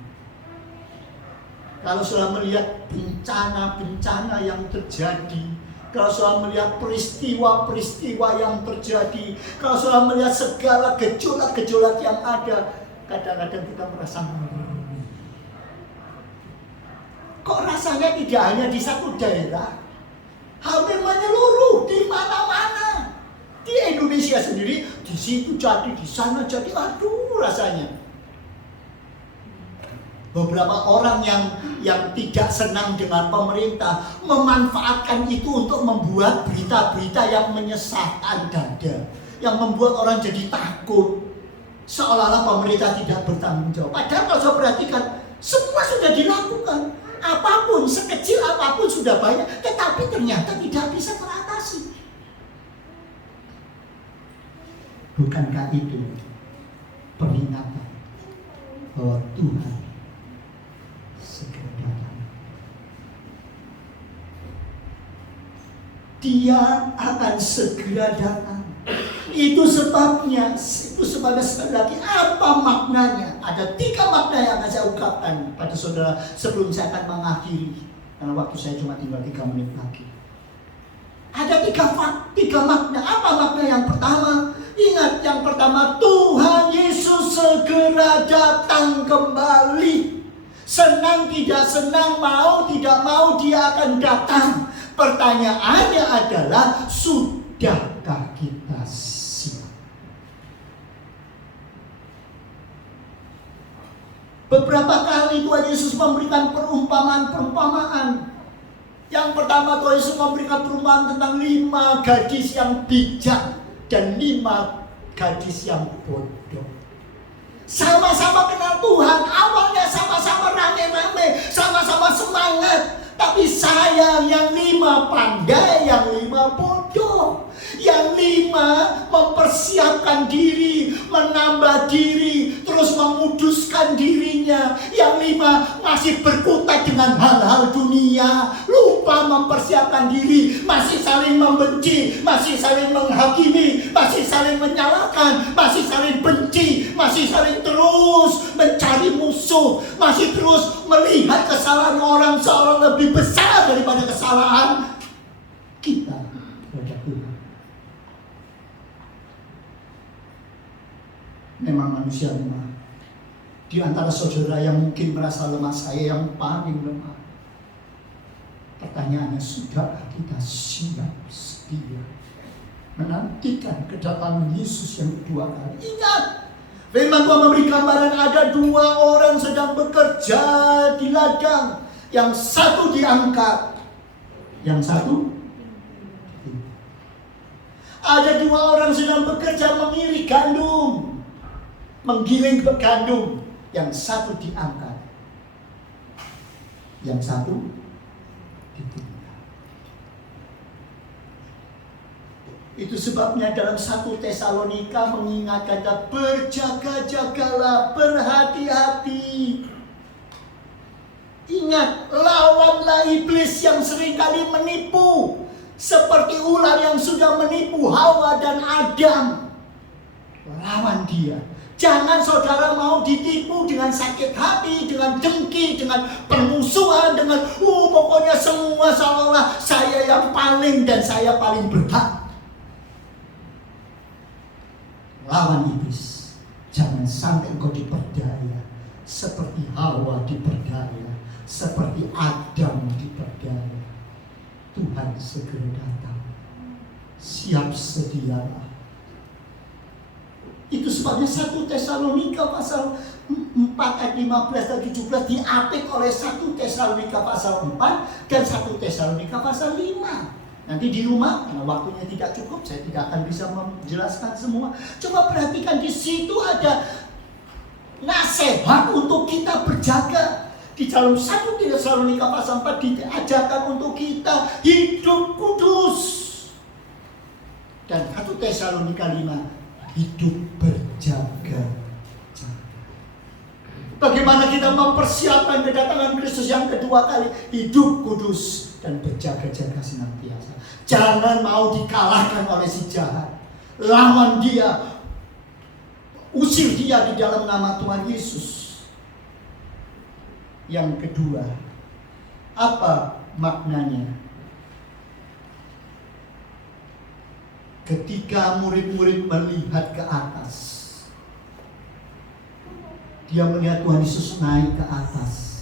Kalau sudah melihat bencana-bencana yang terjadi, kalau sudah melihat peristiwa-peristiwa yang terjadi, kalau sudah melihat segala gejolak-gejolak yang ada, kadang-kadang kita merasa kok rasanya tidak hanya di satu daerah, hampir menyeluruh di mana-mana. Di Indonesia sendiri, di situ jadi, di sana jadi, aduh rasanya. Beberapa orang yang tidak senang dengan pemerintah memanfaatkan itu untuk membuat berita-berita yang menyesatkan dada, yang membuat orang jadi takut, seolah-olah pemerintah tidak bertanggung jawab. Padahal kalau saya perhatikan, semua sudah dilakukan, apapun, sekecil apapun sudah banyak, tetapi ternyata tidak bisa teratasi. Bukankah itu peringatan bahwa Tuhan segera datang? Dia akan segera datang. Itu sebabnya sekali lagi, apa maknanya? Ada 3 makna yang akan saya ungkapkan pada saudara sebelum saya akan mengakhiri, karena waktu saya cuma tinggal 3 menit lagi. Ada 3 makna. Apa makna yang pertama? Ingat, yang pertama, Tuhan Yesus segera datang kembali. Senang tidak senang, mau tidak mau, dia akan datang. Pertanyaannya adalah, sudahkah kita siap? Beberapa kali Tuhan Yesus memberikan perumpamaan-perumpamaan. Yang pertama, Tuhan Yesus memberikan perumpamaan tentang 5 gadis yang bijak dan 5 gadis yang bodoh. Sama-sama kenal Tuhan, awalnya sama-sama rame-rame, sama-sama semangat. Tapi sayang, yang 5 pandai, yang 5 bodoh. Yang 5 mempersiapkan diri, menambah diri, terus menguduskan dirinya. Yang 5 masih berkutat dengan hal-hal dunia, lupa mempersiapkan diri, masih saling membenci, masih saling menghakimi, masih saling menyalahkan, masih saling benci, masih saling terus mencari musuh, masih terus melihat kesalahan kesalahan orang seorang lebih besar daripada kesalahan kita terhadap Tuhan. Memang manusia lemah. Di antara saudara yang mungkin merasa lemah, saya yang paling lemah. Pertanyaannya, sudahkah kita siap setia menantikan kedatangan Yesus yang kedua kali? Ingat, firman Tuhan memberi gambaran ada 2 orang sedang bekerja di ladang. Yang satu diangkat, yang satu ada 2 orang sedang bekerja mengiring gandum, menggiling gandum. Yang satu diangkat, yang satu ditinggal. Itu sebabnya dalam 1 Tesalonika mengingatkan kita, berjaga-jagalah, berhati-hati. Ingat, lawanlah iblis yang seringkali menipu, seperti ular yang sudah menipu Hawa dan Adam. Lawan dia. Jangan saudara mau ditipu dengan sakit hati, dengan dengki, dengan permusuhan, dengan pokoknya semua seolah-olah saya yang paling dan saya paling berhak. Lawan iblis. Jangan sampai engkau diperdaya seperti Hawa diperdaya, seperti Adam diperdaya. Tuhan segera datang. Siap sedialah. Itu sebabnya 1 Tesalonika pasal 4 ayat 15 dan 17 diapit oleh 1 Tesalonika pasal 4 dan 1 Tesalonika pasal 5. Nanti di rumah, karena waktunya tidak cukup, saya tidak akan bisa menjelaskan semua. Coba perhatikan, di situ ada nasihat untuk kita berjaga. Di dalam 1 Tesalonika pasal 4 diajarkan untuk kita hidup kudus. Dan 1 Tesalonika 5 hidup berjaga-jaga. Bagaimana kita mempersiapkan kedatangan Kristus yang kedua kali? Hidup kudus dan berjaga-jaga senantiasa. Jangan mau dikalahkan oleh si jahat. Lawan dia. Usir dia di dalam nama Tuhan Yesus. Yang kedua, apa maknanya? Ketika murid-murid melihat ke atas, dia melihat Tuhan Yesus naik ke atas.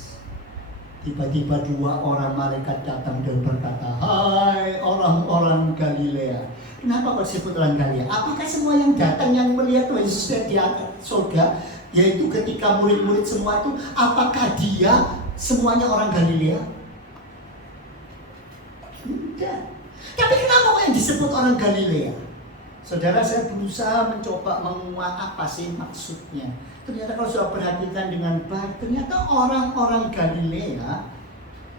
Tiba-tiba 2 orang malaikat datang dan berkata, "Hai orang-orang Galilea." Kenapa kok disebut orang Galilea? Apakah semua yang datang yang melihat Tuhan Yesus di atas surga, yaitu ketika murid-murid semua itu, apakah dia semuanya orang Galilea? Tidak. Tapi kenapa kok yang disebut orang Galilea? Saudara, saya berusaha mencoba menguak apa sih maksudnya. Ternyata kalau sudah perhatikan dengan baik, ternyata orang-orang Galilea,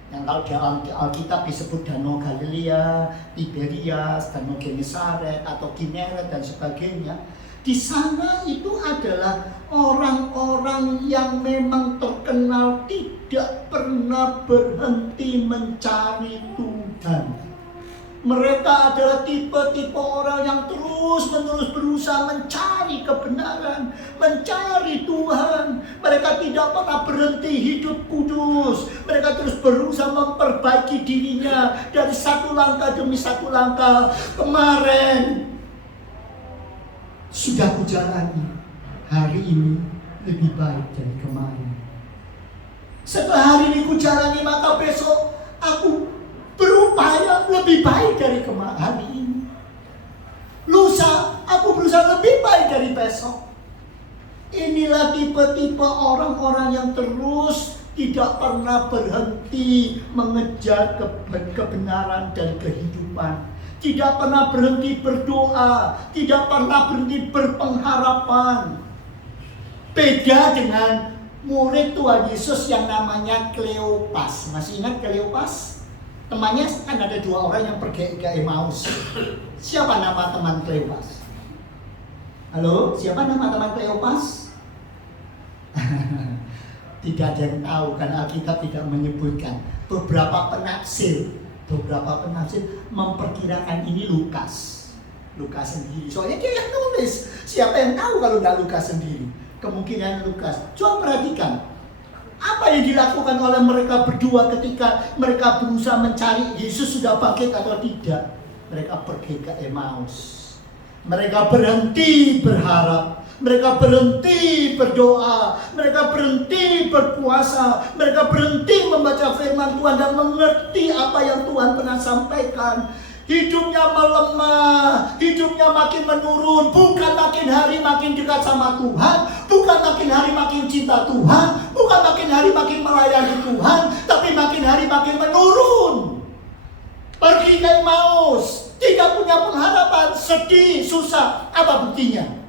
yang kalau di Alkitab disebut Danau Galilea, Tiberias, Danau Genesaret atau Kineret dan sebagainya, di sana itu adalah orang-orang yang memang terkenal tidak pernah berhenti mencari Tuhan. Mereka adalah tipe-tipe orang yang terus-menerus berusaha mencari kebenaran, mencari Tuhan. Mereka tidak pernah berhenti hidup kudus. Mereka terus berusaha memperbaiki dirinya dari satu langkah demi satu langkah. Kemarin sudah kujalani, hari ini lebih baik dari kemarin. Setelah hari ini kujalani, maka besok aku berupaya lebih baik dari hari ini. Lusa aku berusaha lebih baik dari besok. Inilah tipe-tipe orang-orang yang terus tidak pernah berhenti mengejar kebenaran dan kehidupan. Tidak pernah berhenti berdoa, tidak pernah berhenti berpengharapan. Beda dengan murid Tuhan Yesus yang namanya Kleopas. Masih ingat Kleopas? Temannya kan ada 2 orang yang pergi ke Emmaus. Siapa nama teman Kleopas? Halo, siapa nama teman Kleopas? Tidak ada yang tahu karena Alkitab tidak menyebutkan. Beberapa penafsir memperkirakan ini Lukas sendiri. Soalnya dia yang nulis. Siapa yang tahu kalau nggak Lukas sendiri? Kemungkinan Lukas. Coba perhatikan. Apa yang dilakukan oleh mereka berdua ketika mereka berusaha mencari Yesus sudah bangkit atau tidak? Mereka pergi ke Emmaus. Mereka berhenti berharap. Mereka berhenti berdoa. Mereka berhenti berpuasa. Mereka berhenti membaca firman Tuhan dan mengerti apa yang Tuhan pernah sampaikan. Hidupnya melemah, hidupnya makin menurun. Bukan makin hari makin dekat sama Tuhan, bukan makin hari makin cinta Tuhan, bukan makin hari makin melayani Tuhan, tapi makin hari makin menurun. Pergi ke Emmaus, tidak punya pengharapan, sedih, susah. Apa buktinya?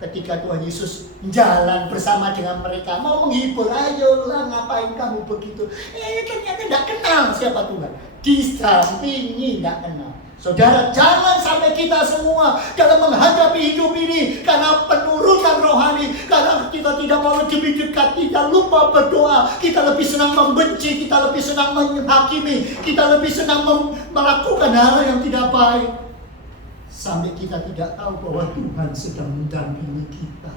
Ketika Tuhan Yesus jalan bersama dengan mereka, mau menghibur, ayolah ngapain kamu begitu? Ternyata tidak kenal siapa Tuhan. Disampingi tidak kenal. Saudara, jangan sampai kita semua dalam menghadapi hidup ini karena penurunan rohani, karena kita tidak mau lebih dekat, kita lupa berdoa, kita lebih senang membenci, kita lebih senang menghakimi, kita lebih senang melakukan hal yang tidak baik. Sampai kita tidak tahu bahwa Tuhan sedang mendampingi kita.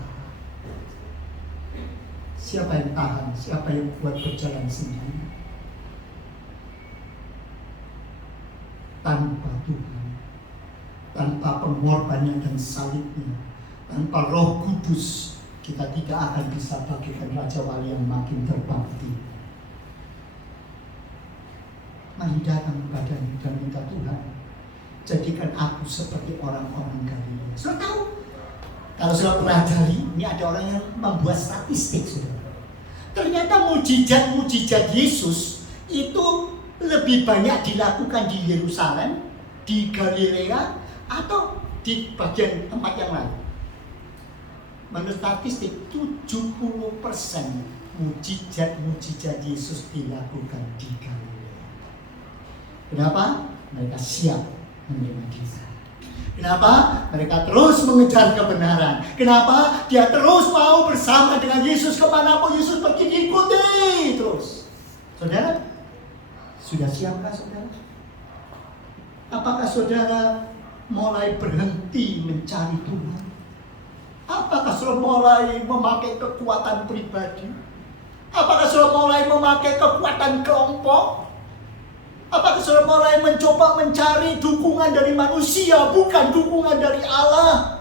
Siapa yang tahan? Siapa yang kuat berjalan sendiri? Tanpa Tuhan, tanpa pengorbanan dan salibnya, tanpa Roh Kudus, kita tidak akan bisa bagaikan Raja Wali yang makin terbakti. Mari datang kepada-Nya dan minta Tuhan, jadikan aku seperti orang-orang Galilea. Saudara tahu, kalau saudara pelajari, ini ada orang yang membuat statistik, saudara. Ternyata mujizat-mujizat Yesus itu lebih banyak dilakukan di Yerusalem, di Galilea, atau di bagian tempat yang lain. Menurut statistik, 70% mujizat-mujizat Yesus dilakukan di Galilea. Kenapa? Mereka siap menerima dia. Kenapa? Mereka terus mengejar kebenaran. Kenapa? Dia terus mau bersama dengan Yesus, kemanapun Yesus pergi diikuti terus. Saudara, sudah siapkah saudara? Apakah saudara mulai berhenti mencari Tuhan? Apakah saudara mulai memakai kekuatan pribadi? Apakah saudara mulai memakai kekuatan kelompok? Apakah saudara mulai mencoba mencari dukungan dari manusia, bukan dukungan dari Allah?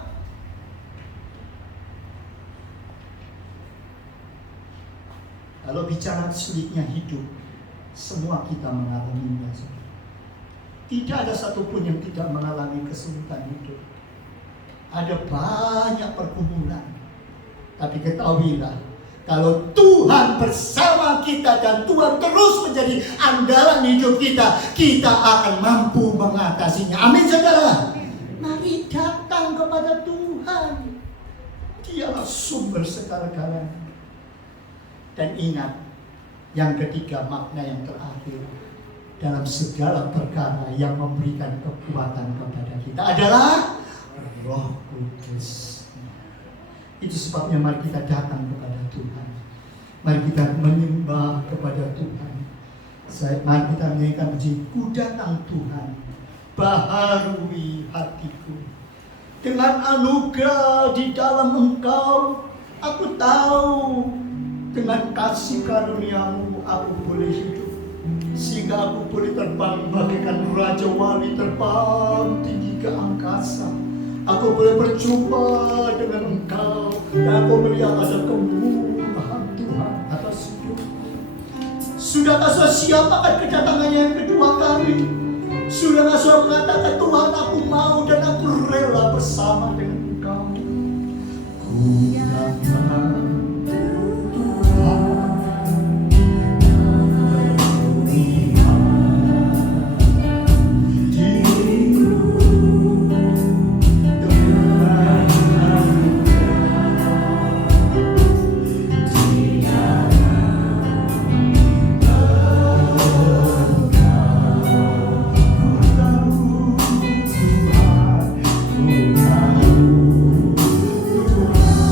Kalau bicara sulitnya hidup, semua kita mengalaminya. Tidak ada satupun yang tidak mengalami kesulitan hidup. Ada banyak pergumulan. Tapi ketahuilah, kalau Tuhan bersama kita dan Tuhan terus menjadi andalan hidup kita, kita akan mampu mengatasinya. Amin saudara. Mari datang kepada Tuhan. Dialah sumber segala-galanya. Dan ingat, yang ketiga, makna yang terakhir, dalam segala perkara yang memberikan kekuatan kepada kita adalah Roh Kudus. Itu sebabnya mari kita datang kepada Tuhan. Mari kita menyembah kepada Tuhan. Mari kita menyanyikan puji, ku datang Tuhan, baharui hatiku. Dengan anugerah di dalam Engkau, aku tahu dengan kasih karunia-Mu aku boleh hidup. Sehingga aku boleh terbang bagaikan Raja Wali, terbang tinggi ke angkasa. Aku boleh berjumpa dengan Engkau, dan aku melihat ada kemurahan Tuhan atas hidup. Sudahkah saudara siap akan kedatangannya yang kedua kali? Sudahkah saudara mengatakan, Tuhan aku mau dan aku rela bersama dengan Engkau? Ku datang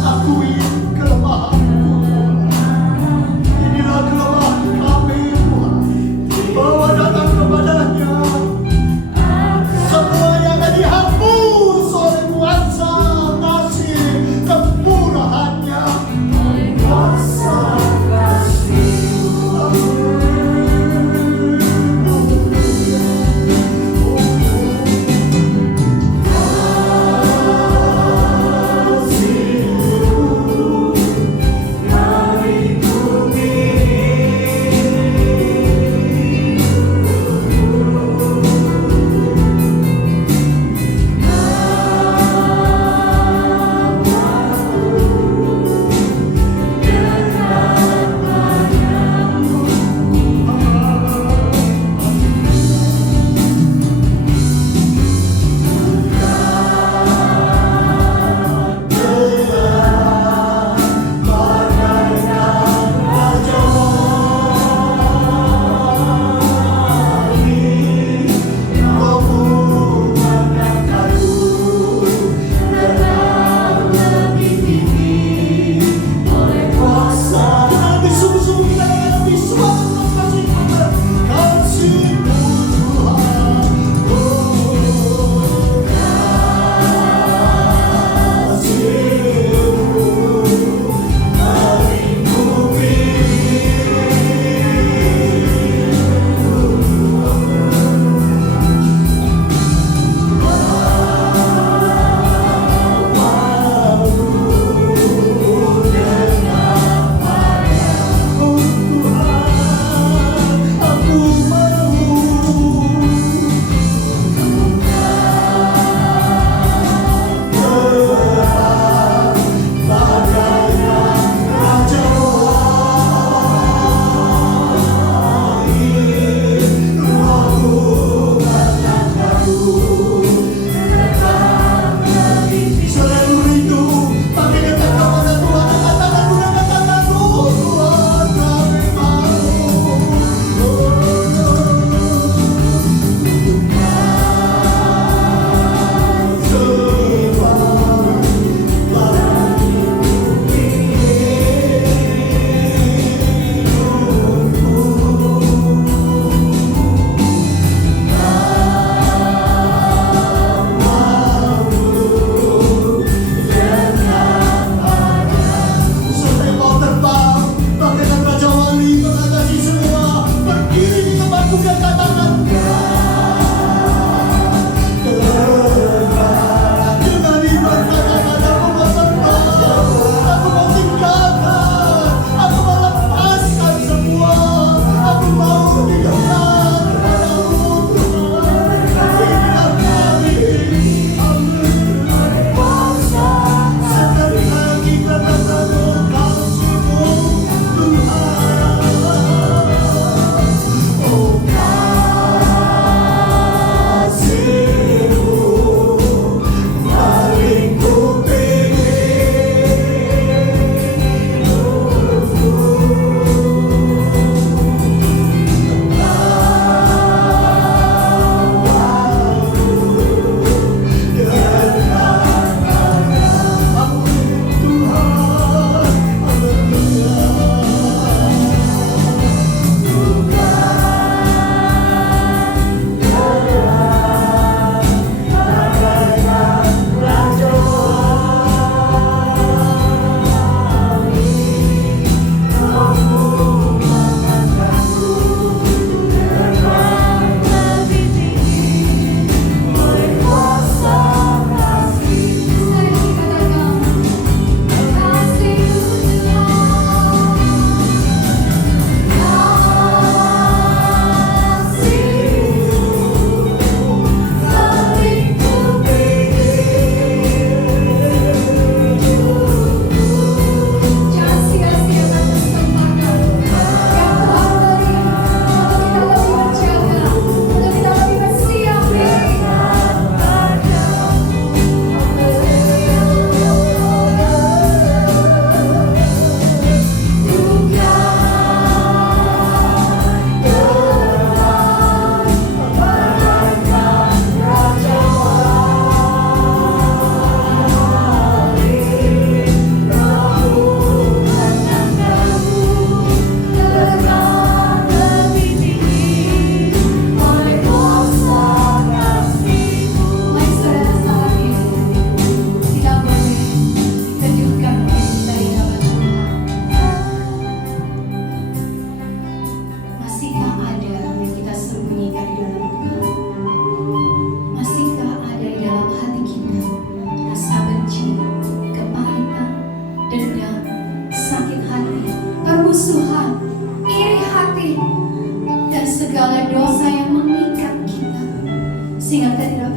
akui kelemahan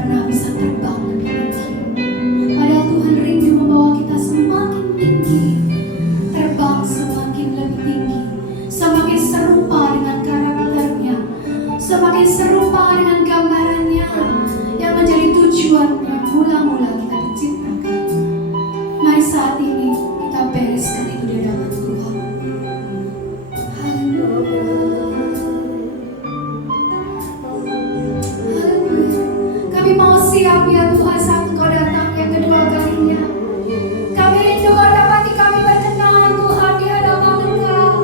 pernah bisa terbang lebih tinggi. Padahal Tuhan rindu membawa kita semakin tinggi, terbang semakin lebih tinggi, semakin serupa dengan karakternya, semakin serupa dengan gambarannya yang menjadi tujuannya mula-mula kita diciptakan. Mari saat ini kita bereskan itu di hadapan Tuhan. Haleluya. Haleluya. Kami mau siap ya Tuhan saat Engkau datang yang kedua kalinya. Kami rindu Kau dapati kami berkenan Tuhan di hadapan Engkau.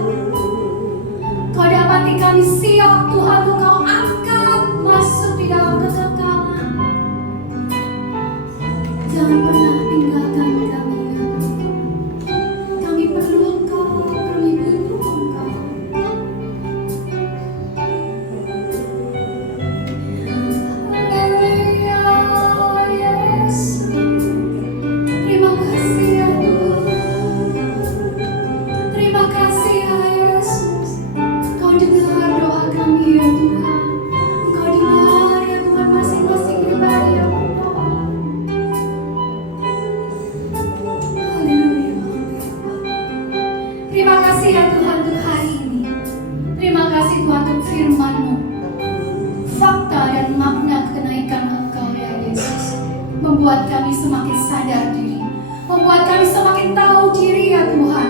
Kau dapati kami siap Tuhan untuk Kau angkat masuk di dalam kekekalan. Jangan pernah tinggalkan kami ya Tuhan. Kami perlu Engkau, kami butuh Engkau. Haleluya, Yesus. Terima kasih ya Tuhan. Terima kasih ya Yesus. Kau dengar doa kami ya Tuhan. Kau dengar ya Tuhan masing-masing pribadi yang berdoa. Haleluya. Terima kasih ya Tuhan untuk hari ini. Terima kasih Tuhan untuk firman-Mu. Fakta dan makna kenaikan Engkau ya Yesus membuat kami semakin sadar diri, membuat kami semakin tahu diri ya Tuhan,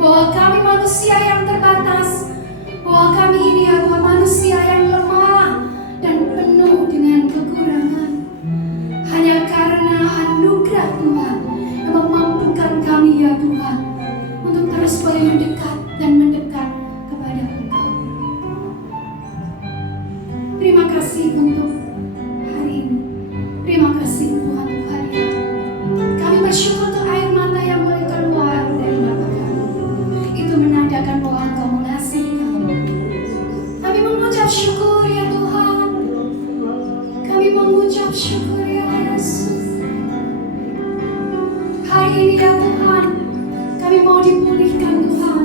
bahwa kami manusia yang terbatas, bahwa kami ini ya Tuhan manusia yang lemah dan penuh dengan kekurangan. Hanya karena anugerah Tuhan yang memampukan kami ya Tuhan untuk terus boleh mendekat dan mendekat kepada Engkau. Terima kasih untuk hari ini. Terima kasih Tuhan untuk hari ini. Kami bersyukur untuk air mata yang boleh keluar dari mata kami. Itu menandakan bahwa Engkau mengasihi kami. Kami mengucap syukur ya Tuhan. Kami mengucap syukur ya Yesus. Hari ini ya Tuhan, kami mau dipulihkan Tuhan.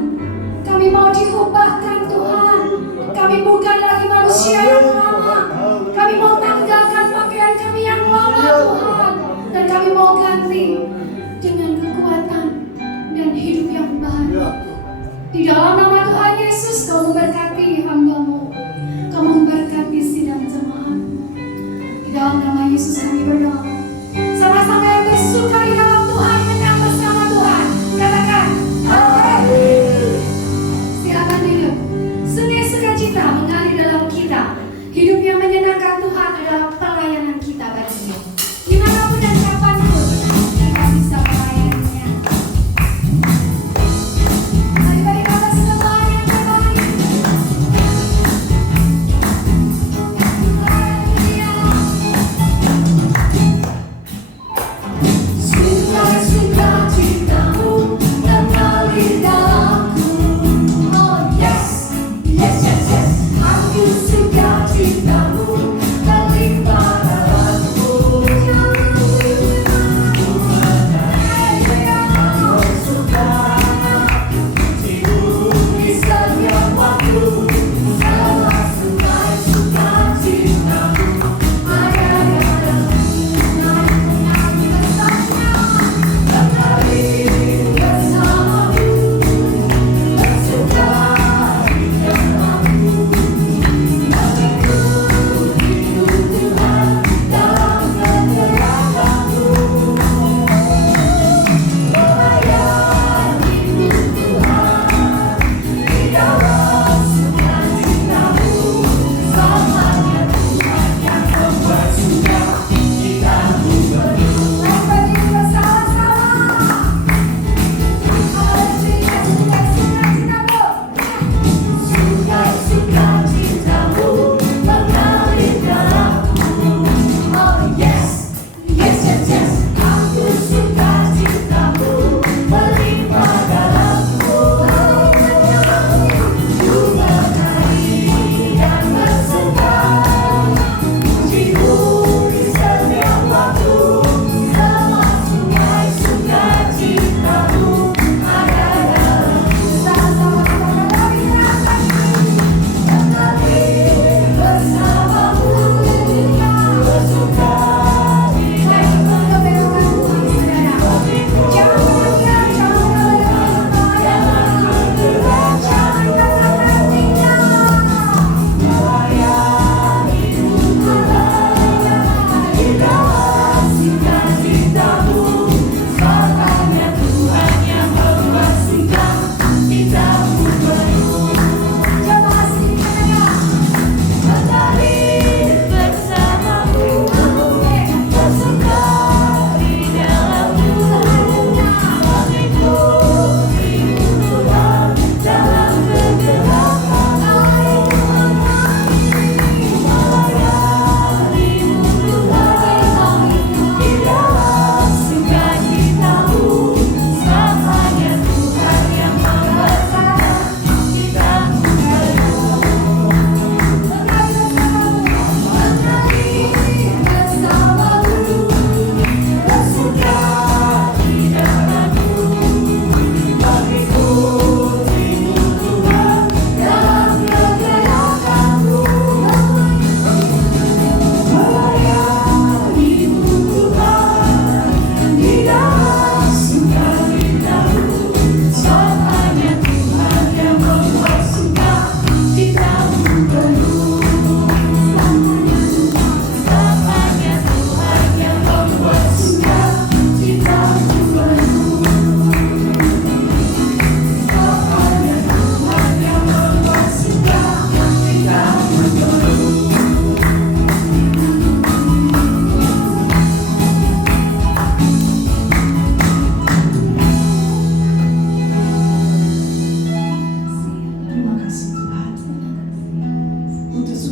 Kami mau diubahkan Tuhan. Kami bukan lagi manusia yang lama. Kami mau tanggalkan pakaian kami yang lama Tuhan. Dan kami mau ganti dengan kekuatan dan hidup yang baru. Di dalam nama Tuhan Yesus, Kau memberkati hamba-Mu. Kau memberkati sidang jemaat. Di dalam nama Yesus kami berdoa. Sama-sama yang bersuka di dalam Tuhan, menang bersama Tuhan. Katakan, amin. Silakan duduk. Sungai sukacita mengalir dalam kita. Hidup yang menyenangkan Tuhan adalah pelayanan kita baginya. Dimanapun dan kapanpun kita bisa melayaninya. Mari beri kata selamat yang terbaik. Haleluya. Sukacitamu mengalir dalamku. Oh yes, yes, yes, yes. Aku sukacitamu melimpah dalamku.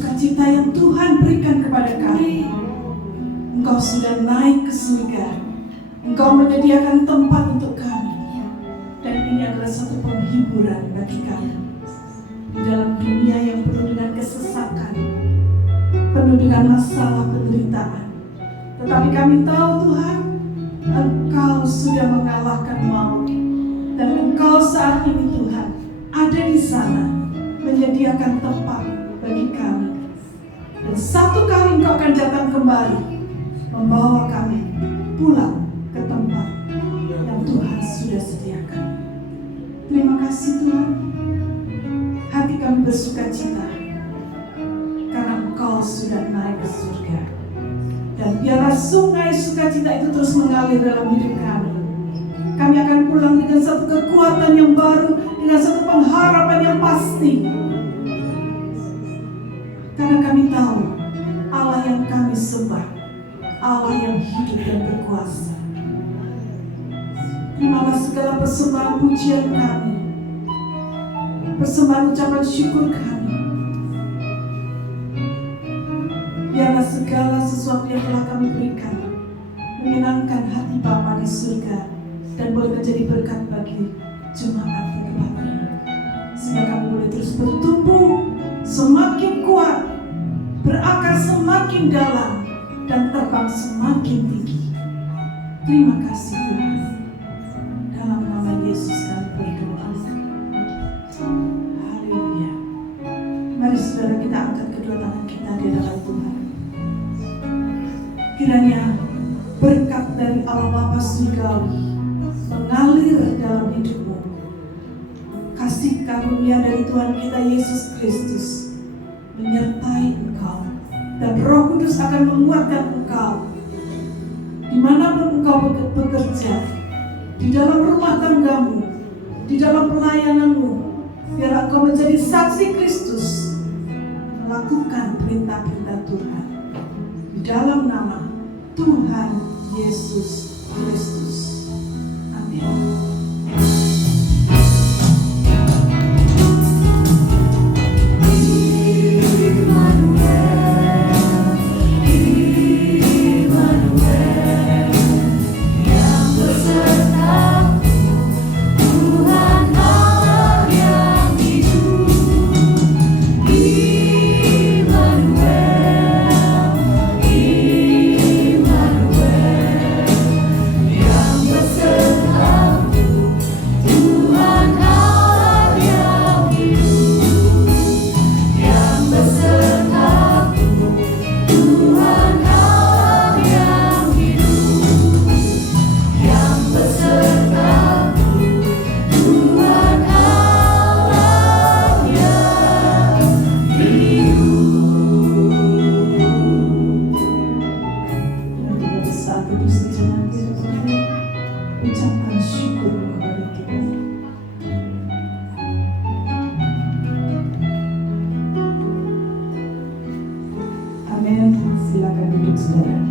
sukacita yang Tuhan berikan kepada kami. Engkau sudah naik ke surga. Engkau menyediakan tempat untuk kami. Dan ini adalah satu penghiburan bagi kami. Di dalam dunia yang penuh dengan kesesakan, penuh dengan masalah penderitaan. Tetapi kami tahu Tuhan, Engkau sudah mengalahkan maut. Dan Engkau saat ini Tuhan ada di sana menyediakan tempat bagi kami. Dan satu kali Engkau akan datang kembali membawa kami pulang ke tempat yang Tuhan sudah sediakan. Terima kasih Tuhan. Hati kami bersukacita karena Engkau sudah naik ke surga. Dan biarlah sungai sukacita itu terus mengalir dalam hidup kami. Kami akan pulang dengan satu kekuatan yang baru, dengan satu pengharapan yang pasti. Karena kami tahu Allah yang kami sembah, Allah yang hidup dan berkuasa. Terimalah segala persembahan pujian kami, persembahan ucapan syukur kami. Biarlah segala sesuatu yang telah kami berikan menyenangkan hati Bapa di surga dan boleh menjadi berkat bagi jemaat di tempat ini, sehingga kami boleh terus bertumbuh semakin kuat, berakar semakin dalam, dan terbang semakin tinggi. Terima kasih Tuhan. Dalam nama Yesus kami berdoa. Haleluya. Mari saudara kita angkat kedua tangan kita di hadapan Tuhan. Kiranya berkat dari Allah Bapa Surgawi mengalir dalam hidupmu. Kasih karunia dari Tuhan kita Yesus Kristus menyertai engkau, dan Roh Kudus akan menguatkan engkau dimanapun engkau bekerja, di dalam rumah tanggamu, di dalam pelayananmu. Biar engkau menjadi saksi Kristus, melakukan perintah-perintah Tuhan di dalam nama Tuhan Yesus Kristus. Amin. Ucapkan syukur kepada kita. Amin. Silakan duduk saudara.